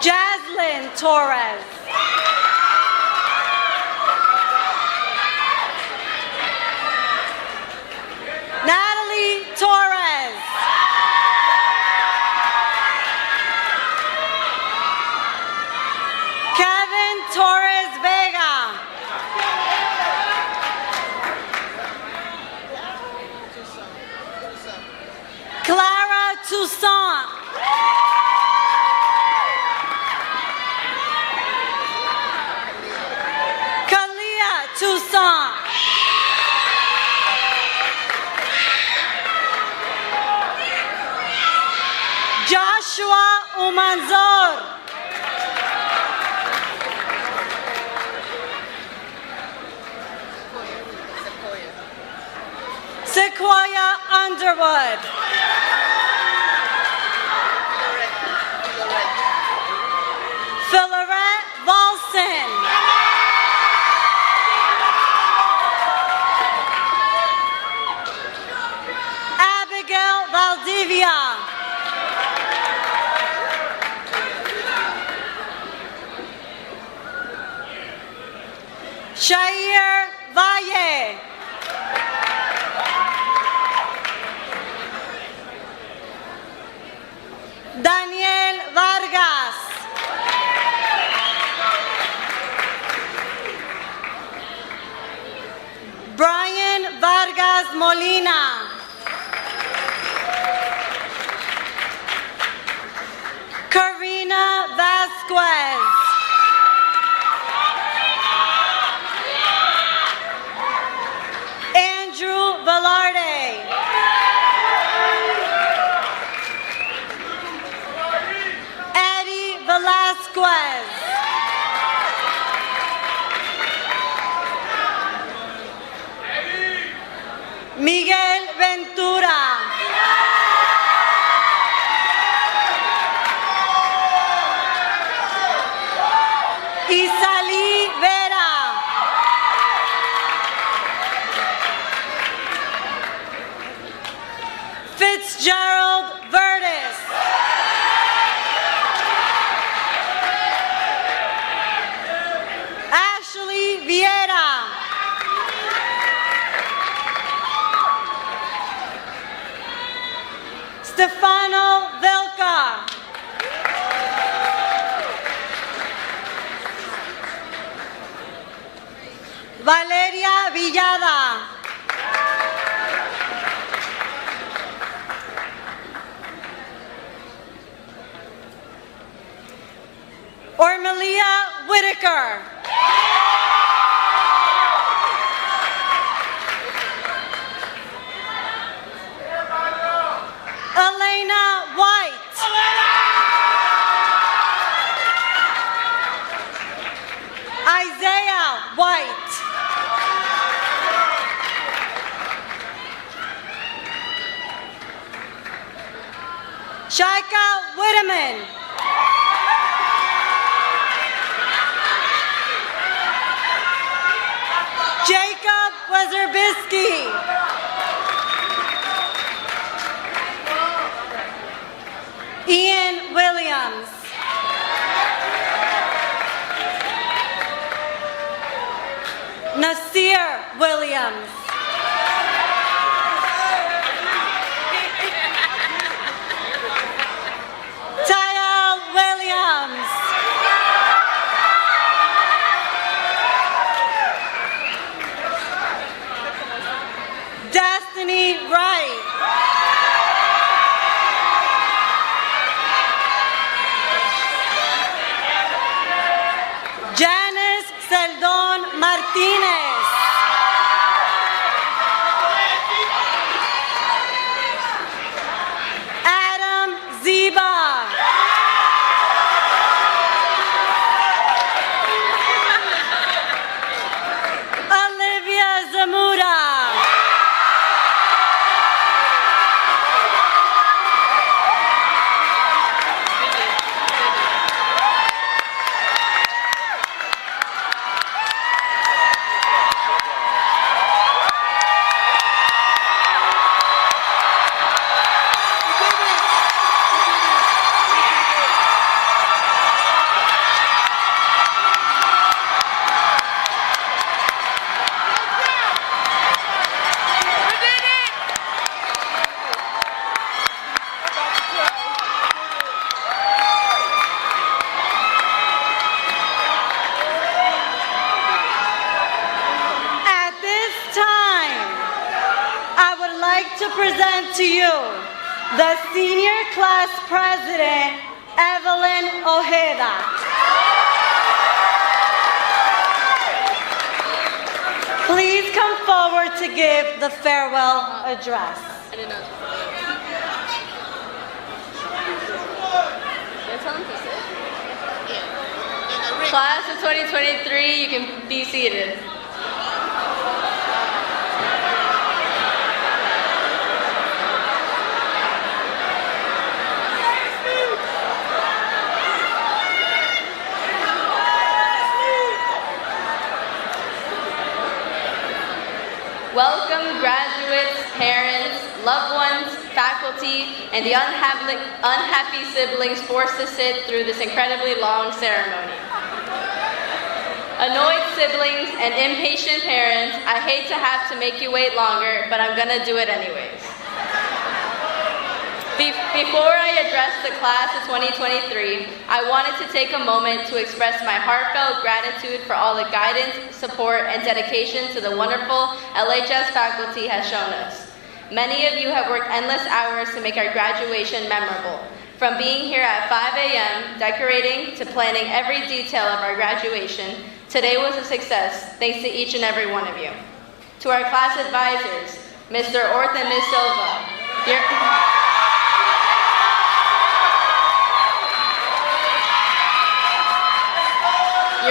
Jaslyn Torres. Natalie Torres. Kevin Torres Vega. Clara Toussaint. Kalia Toussaint. Joshua Umanzor. Sequoia Underwood. Philorette Volson. Abigail Valdivia. Shair Valle. Daniel Vargas. Brian Vargas Molina. Karina Vasquez. Andrew Velarde. Eddie Velasquez. Miguel Ventura. Isali Vera. Fitzgerald Vertis. Ashley Vieira. Stefano Vilca. Valeria Villada. Ormelia Whitaker. Elena White. Isaiah White. Shaika Whitteman. Jacob Wezerbisky. Ian Williams. Nasir Williams. Tayal Williams. present to you the Senior Class President, Evelyn Ojeda. Please come forward to give the farewell address. I didn't know. Class of 2023, you can be seated. Welcome graduates, parents, loved ones, faculty, and the unhappy siblings forced to sit through this incredibly long ceremony. Annoyed siblings and impatient parents, I hate to have to make you wait longer, but I'm gonna do it anyways. Before I address the class of 2023, I wanted to take a moment to express my heartfelt gratitude for all the guidance, support, and dedication to the wonderful LHS faculty has shown us. Many of you have worked endless hours to make our graduation memorable. From being here at 5 a.m., decorating, to planning every detail of our graduation, today was a success, thanks to each and every one of you. To our class advisors, Mr. Orth and Ms. Silva, your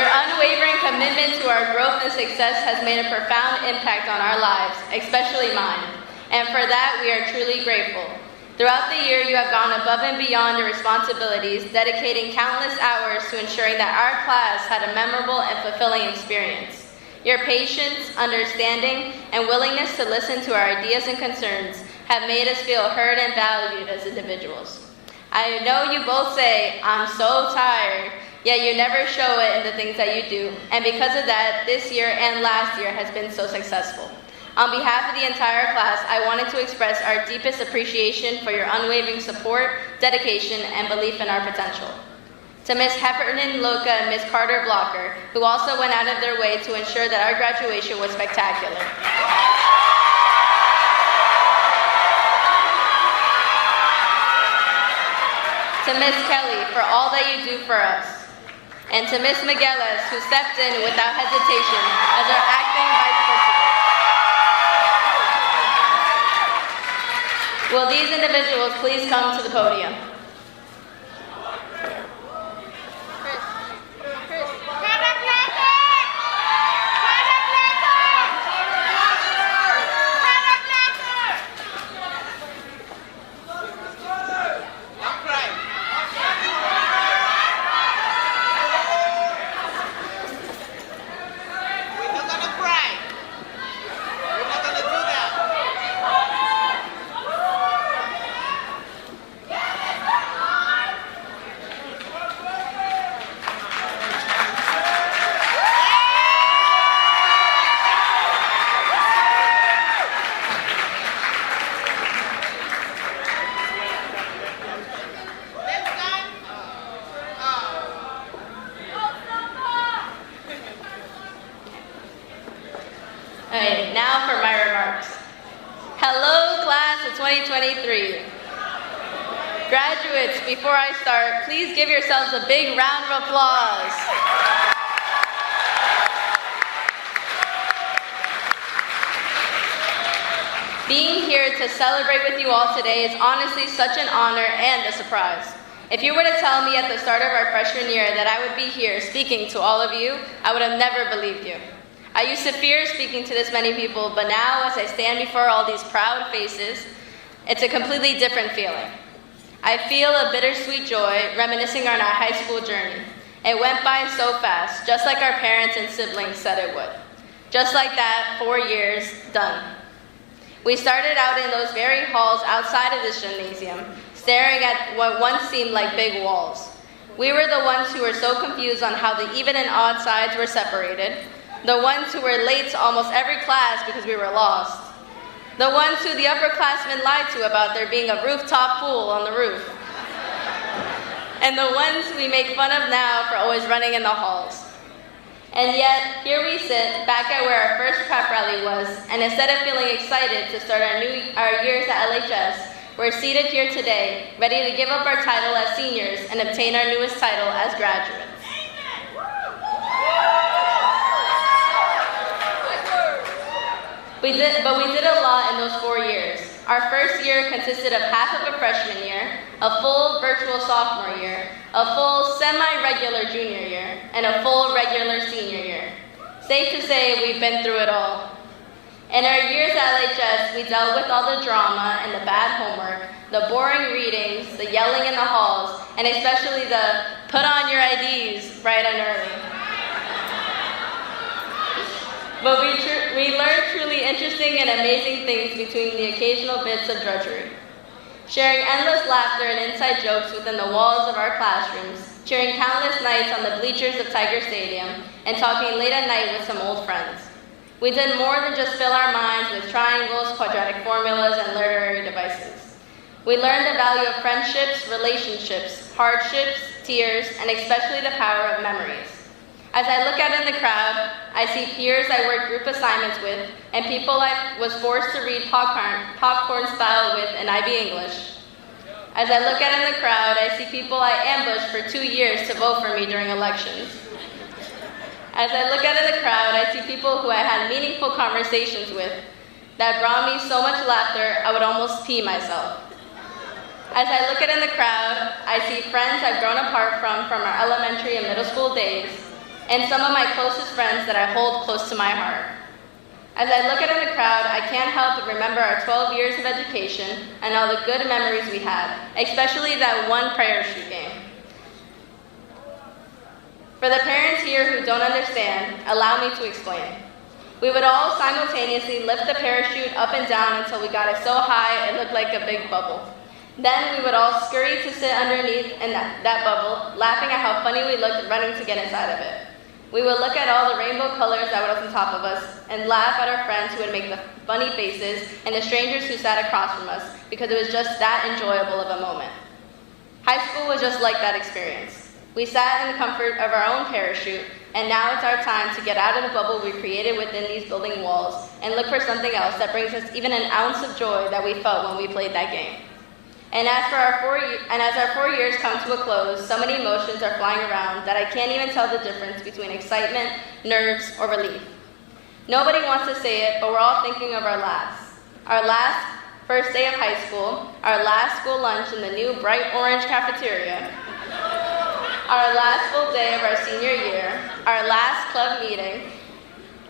unwavering commitment to our growth and success has made a profound impact on our lives, especially mine. And for that, we are truly grateful. Throughout the year, you have gone above and beyond your responsibilities, dedicating countless hours to ensuring that our class had a memorable and fulfilling experience. Your patience, understanding, and willingness to listen to our ideas and concerns have made us feel heard and valued as individuals. I know you both say, "I'm so tired," yet you never show it in the things that you do. And because of that, this year and last year has been so successful. On behalf of the entire class, I wanted to express our deepest appreciation for your unwavering support, dedication, and belief in our potential. To Ms. Heffernan Loca and Ms. Carter Blocker, who also went out of their way to ensure that our graduation was spectacular. To Ms. Kelly, for all that you do for us. And to Ms. Migueles, who stepped in without hesitation as our acting vice principal. Will these individuals please come to the podium? Now for my remarks. Hello, class of 2023. Graduates, before I start, please give yourselves a big round of applause. Being here to celebrate with you all today is honestly such an honor and a surprise. If you were to tell me at the start of our freshman year that I would be here speaking to all of you, I would have never believed you. I used to fear speaking to this many people, but now as I stand before all these proud faces, it's a completely different feeling. I feel a bittersweet joy reminiscing on our high school journey. It went by so fast, just like our parents and siblings said it would. Just like that, 4 years, done. We started out in those very halls outside of this gymnasium, staring at what once seemed like big walls. We were the ones who were so confused on how the even and odd sides were separated, the ones who were late to almost every class because we were lost, the ones who the upperclassmen lied to about there being a rooftop pool on the roof, and the ones we make fun of now for always running in the halls. And yet, here we sit, back at where our first prep rally was, and instead of feeling excited to start our years at LHS, we're seated here today, ready to give up our title as seniors and obtain our newest title as graduates. We did a lot in those 4 years. Our first year consisted of half of a freshman year, a full virtual sophomore year, a full semi-regular junior year, and a full regular senior year. Safe to say, we've been through it all. In our years at LHS, we dealt with all the drama and the bad homework, the boring readings, the yelling in the halls, and especially the put on your IDs bright and early. But we learned truly interesting and amazing things between the occasional bits of drudgery. Sharing endless laughter and inside jokes within the walls of our classrooms, cheering countless nights on the bleachers of Tiger Stadium, and talking late at night with some old friends. We did more than just fill our minds with triangles, quadratic formulas, and literary devices. We learned the value of friendships, relationships, hardships, tears, and especially the power of memories. As I look out in the crowd, I see peers I worked group assignments with and people I was forced to read popcorn style with in IB English. As I look out in the crowd, I see people I ambushed for 2 years to vote for me during elections. As I look out in the crowd, I see people who I had meaningful conversations with that brought me so much laughter I would almost pee myself. As I look out in the crowd, I see friends I've grown apart from our elementary and middle school days, and some of my closest friends that I hold close to my heart. As I look out in the crowd, I can't help but remember our 12 years of education and all the good memories we had, especially that one parachute game. For the parents here who don't understand, allow me to explain. We would all simultaneously lift the parachute up and down until we got it so high it looked like a big bubble. Then we would all scurry to sit underneath in that bubble, laughing at how funny we looked running to get inside of it. We would look at all the rainbow colors that were on top of us and laugh at our friends who would make the funny faces and the strangers who sat across from us because it was just that enjoyable of a moment. High school was just like that experience. We sat in the comfort of our own parachute, and now it's our time to get out of the bubble we created within these building walls and look for something else that brings us even an ounce of joy that we felt when we played that game. And as our 4 years come to a close, so many emotions are flying around that I can't even tell the difference between excitement, nerves, or relief. Nobody wants to say it, but we're all thinking of our last first day of high school, our last school lunch in the new bright orange cafeteria, our last full day of our senior year, our last club meeting,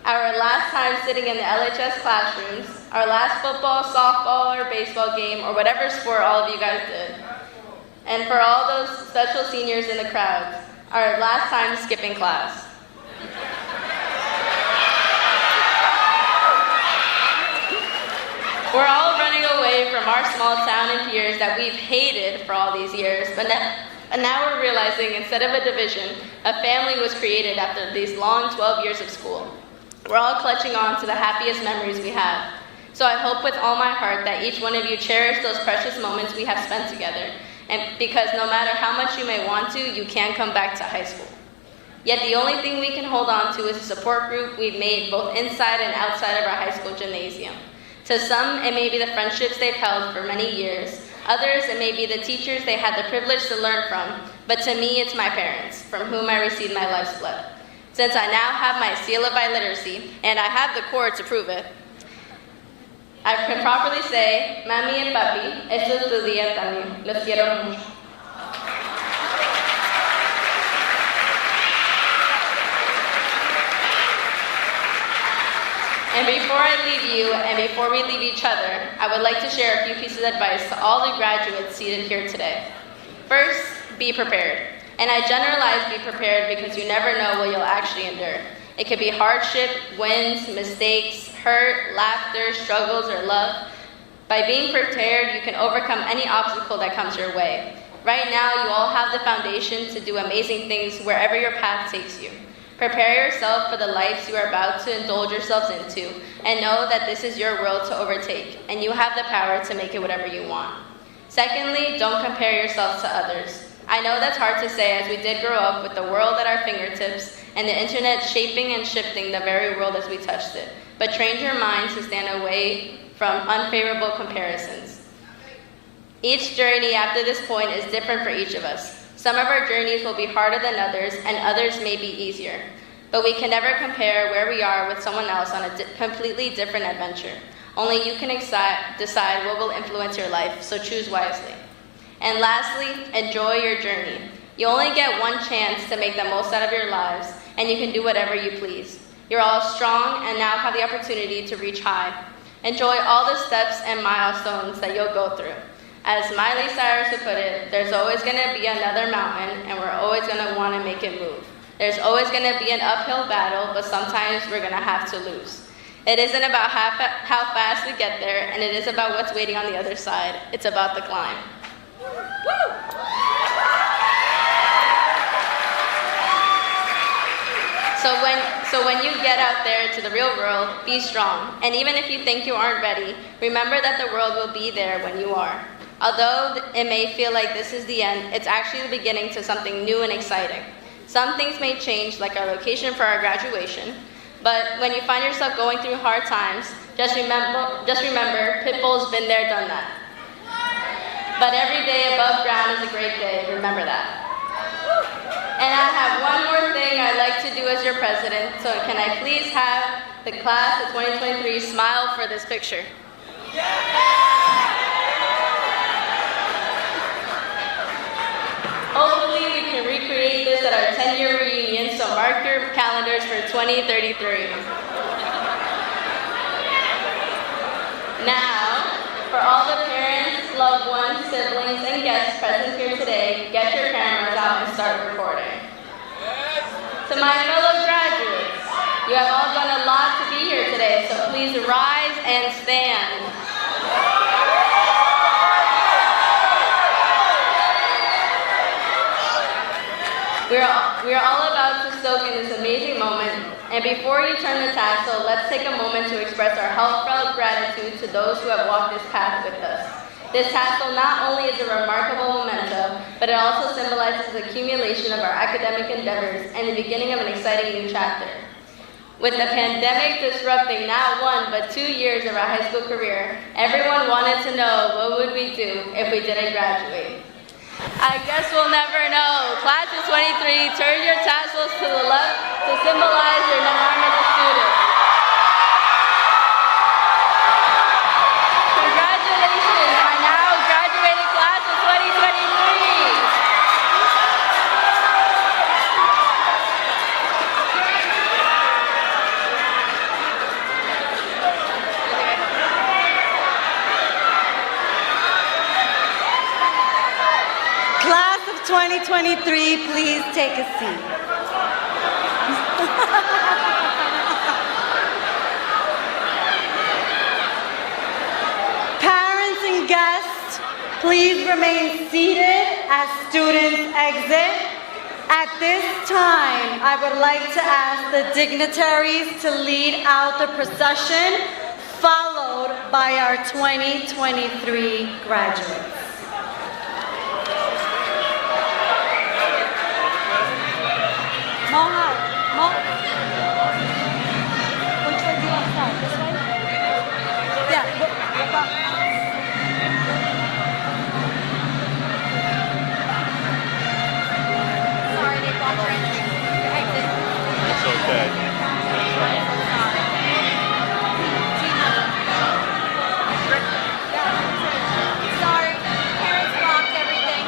our last time sitting in the LHS classrooms, our last football, softball, or baseball game, or whatever sport all of you guys did. And for all those special seniors in the crowd, our last time skipping class. We're all running away from our small town and peers that we've hated for all these years, but now we're realizing instead of a division, a family was created after these long 12 years of school. We're all clutching on to the happiest memories we have. So I hope with all my heart that each one of you cherish those precious moments we have spent together, and because no matter how much you may want to, you can't come back to high school. Yet the only thing we can hold on to is the support group we've made both inside and outside of our high school gymnasium. To some, it may be the friendships they've held for many years. Others, it may be the teachers they had the privilege to learn from. But to me, it's my parents, from whom I received my life's blood. Since I now have my seal of biliteracy, and I have the core to prove it, I can properly say, Mami and Papi, esto es tu día también. Los quiero mucho. And before I leave you, and before we leave each other, I would like to share a few pieces of advice to all the graduates seated here today. First, be prepared. And I generalize be prepared because you never know what you'll actually endure. It could be hardship, wins, mistakes, hurt, laughter, struggles, or love. By being prepared, you can overcome any obstacle that comes your way. Right now, you all have the foundation to do amazing things wherever your path takes you. Prepare yourself for the lives you are about to indulge yourselves into, and know that this is your world to overtake, and you have the power to make it whatever you want. Secondly, don't compare yourselves to others. I know that's hard to say as we did grow up with the world at our fingertips and the internet shaping and shifting the very world as we touched it. But train your mind to stand away from unfavorable comparisons. Each journey after this point is different for each of us. Some of our journeys will be harder than others, and others may be easier. But we can never compare where we are with someone else on a completely different adventure. Only you can decide what will influence your life, so choose wisely. And lastly, enjoy your journey. You only get one chance to make the most out of your lives, and you can do whatever you please. You're all strong and now have the opportunity to reach high. Enjoy all the steps and milestones that you'll go through. As Miley Cyrus would put it, there's always going to be another mountain, and we're always going to want to make it move. There's always going to be an uphill battle, but sometimes we're going to have to lose. It isn't about how fast we get there, and it is about what's waiting on the other side. It's about the climb. Woo! So when you get out there to the real world, be strong. And even if you think you aren't ready, remember that the world will be there when you are. Although it may feel like this is the end, it's actually the beginning to something new and exciting. Some things may change, like our location for our graduation, but when you find yourself going through hard times, just remember, Pitbull's been there, done that. But every day above ground is a great day, remember that. And I have one more thing I'd like to do as your president, so can I please have the class of 2023 smile for this picture? Hopefully we can recreate this at our 10-year reunion, so mark your calendars for 2033. Now, for all the parents, loved ones, siblings, and guests present here today, get your cameras out and start recording. To my fellow graduates, you have all done a lot to be here today, so please rise and stand. We are all about to soak in this amazing moment, and before you turn the tassel, let's take a moment to express our heartfelt gratitude to those who have walked this path with us. This tassel not only is a remarkable memento, but it also symbolizes the accumulation of our academic endeavors and the beginning of an exciting new chapter. With the pandemic disrupting not 1 but 2 years of our high school career, everyone wanted to know what would we do if we didn't graduate. I guess we'll never know. Class of 23, turn your tassels to the left to symbolize your arm as a student. Congratulations, our now graduating class of 2023. Class of 2023, please take a seat. Parents and guests, please remain seated as students exit. At this time, I would like to ask the dignitaries to lead out the procession, followed by our 2023 graduates. Which way do you want to start? This way? Yeah. Sorry, they blocked your entry. Your exit. It's okay. Sorry, parents blocked everything.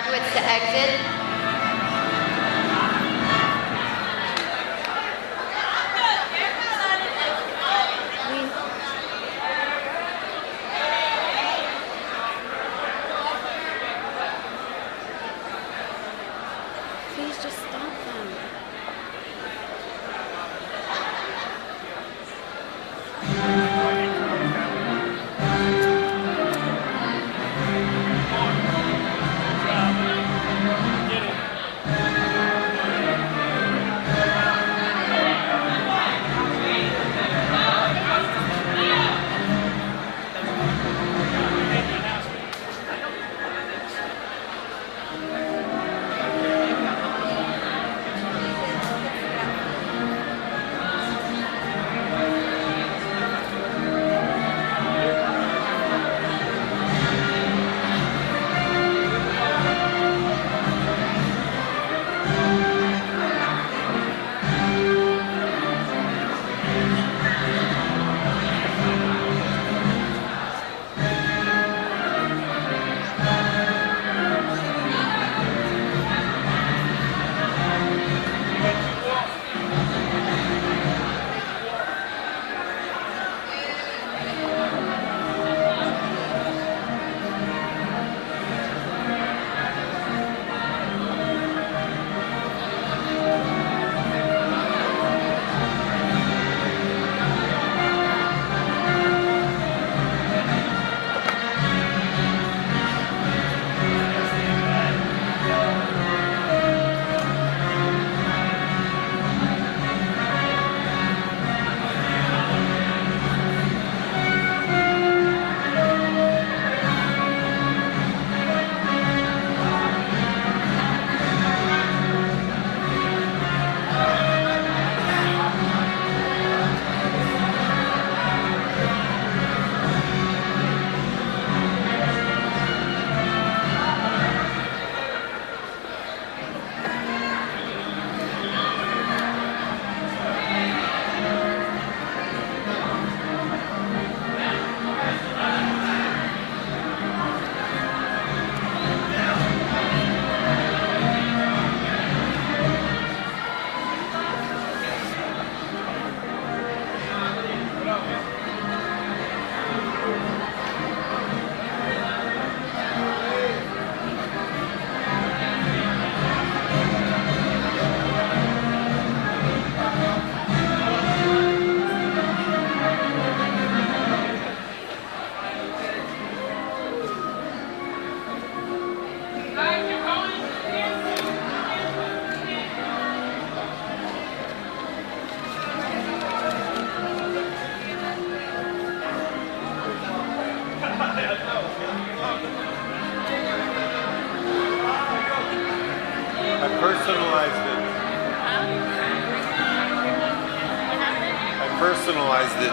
graduates to exit. Please just stop them. Personalized it.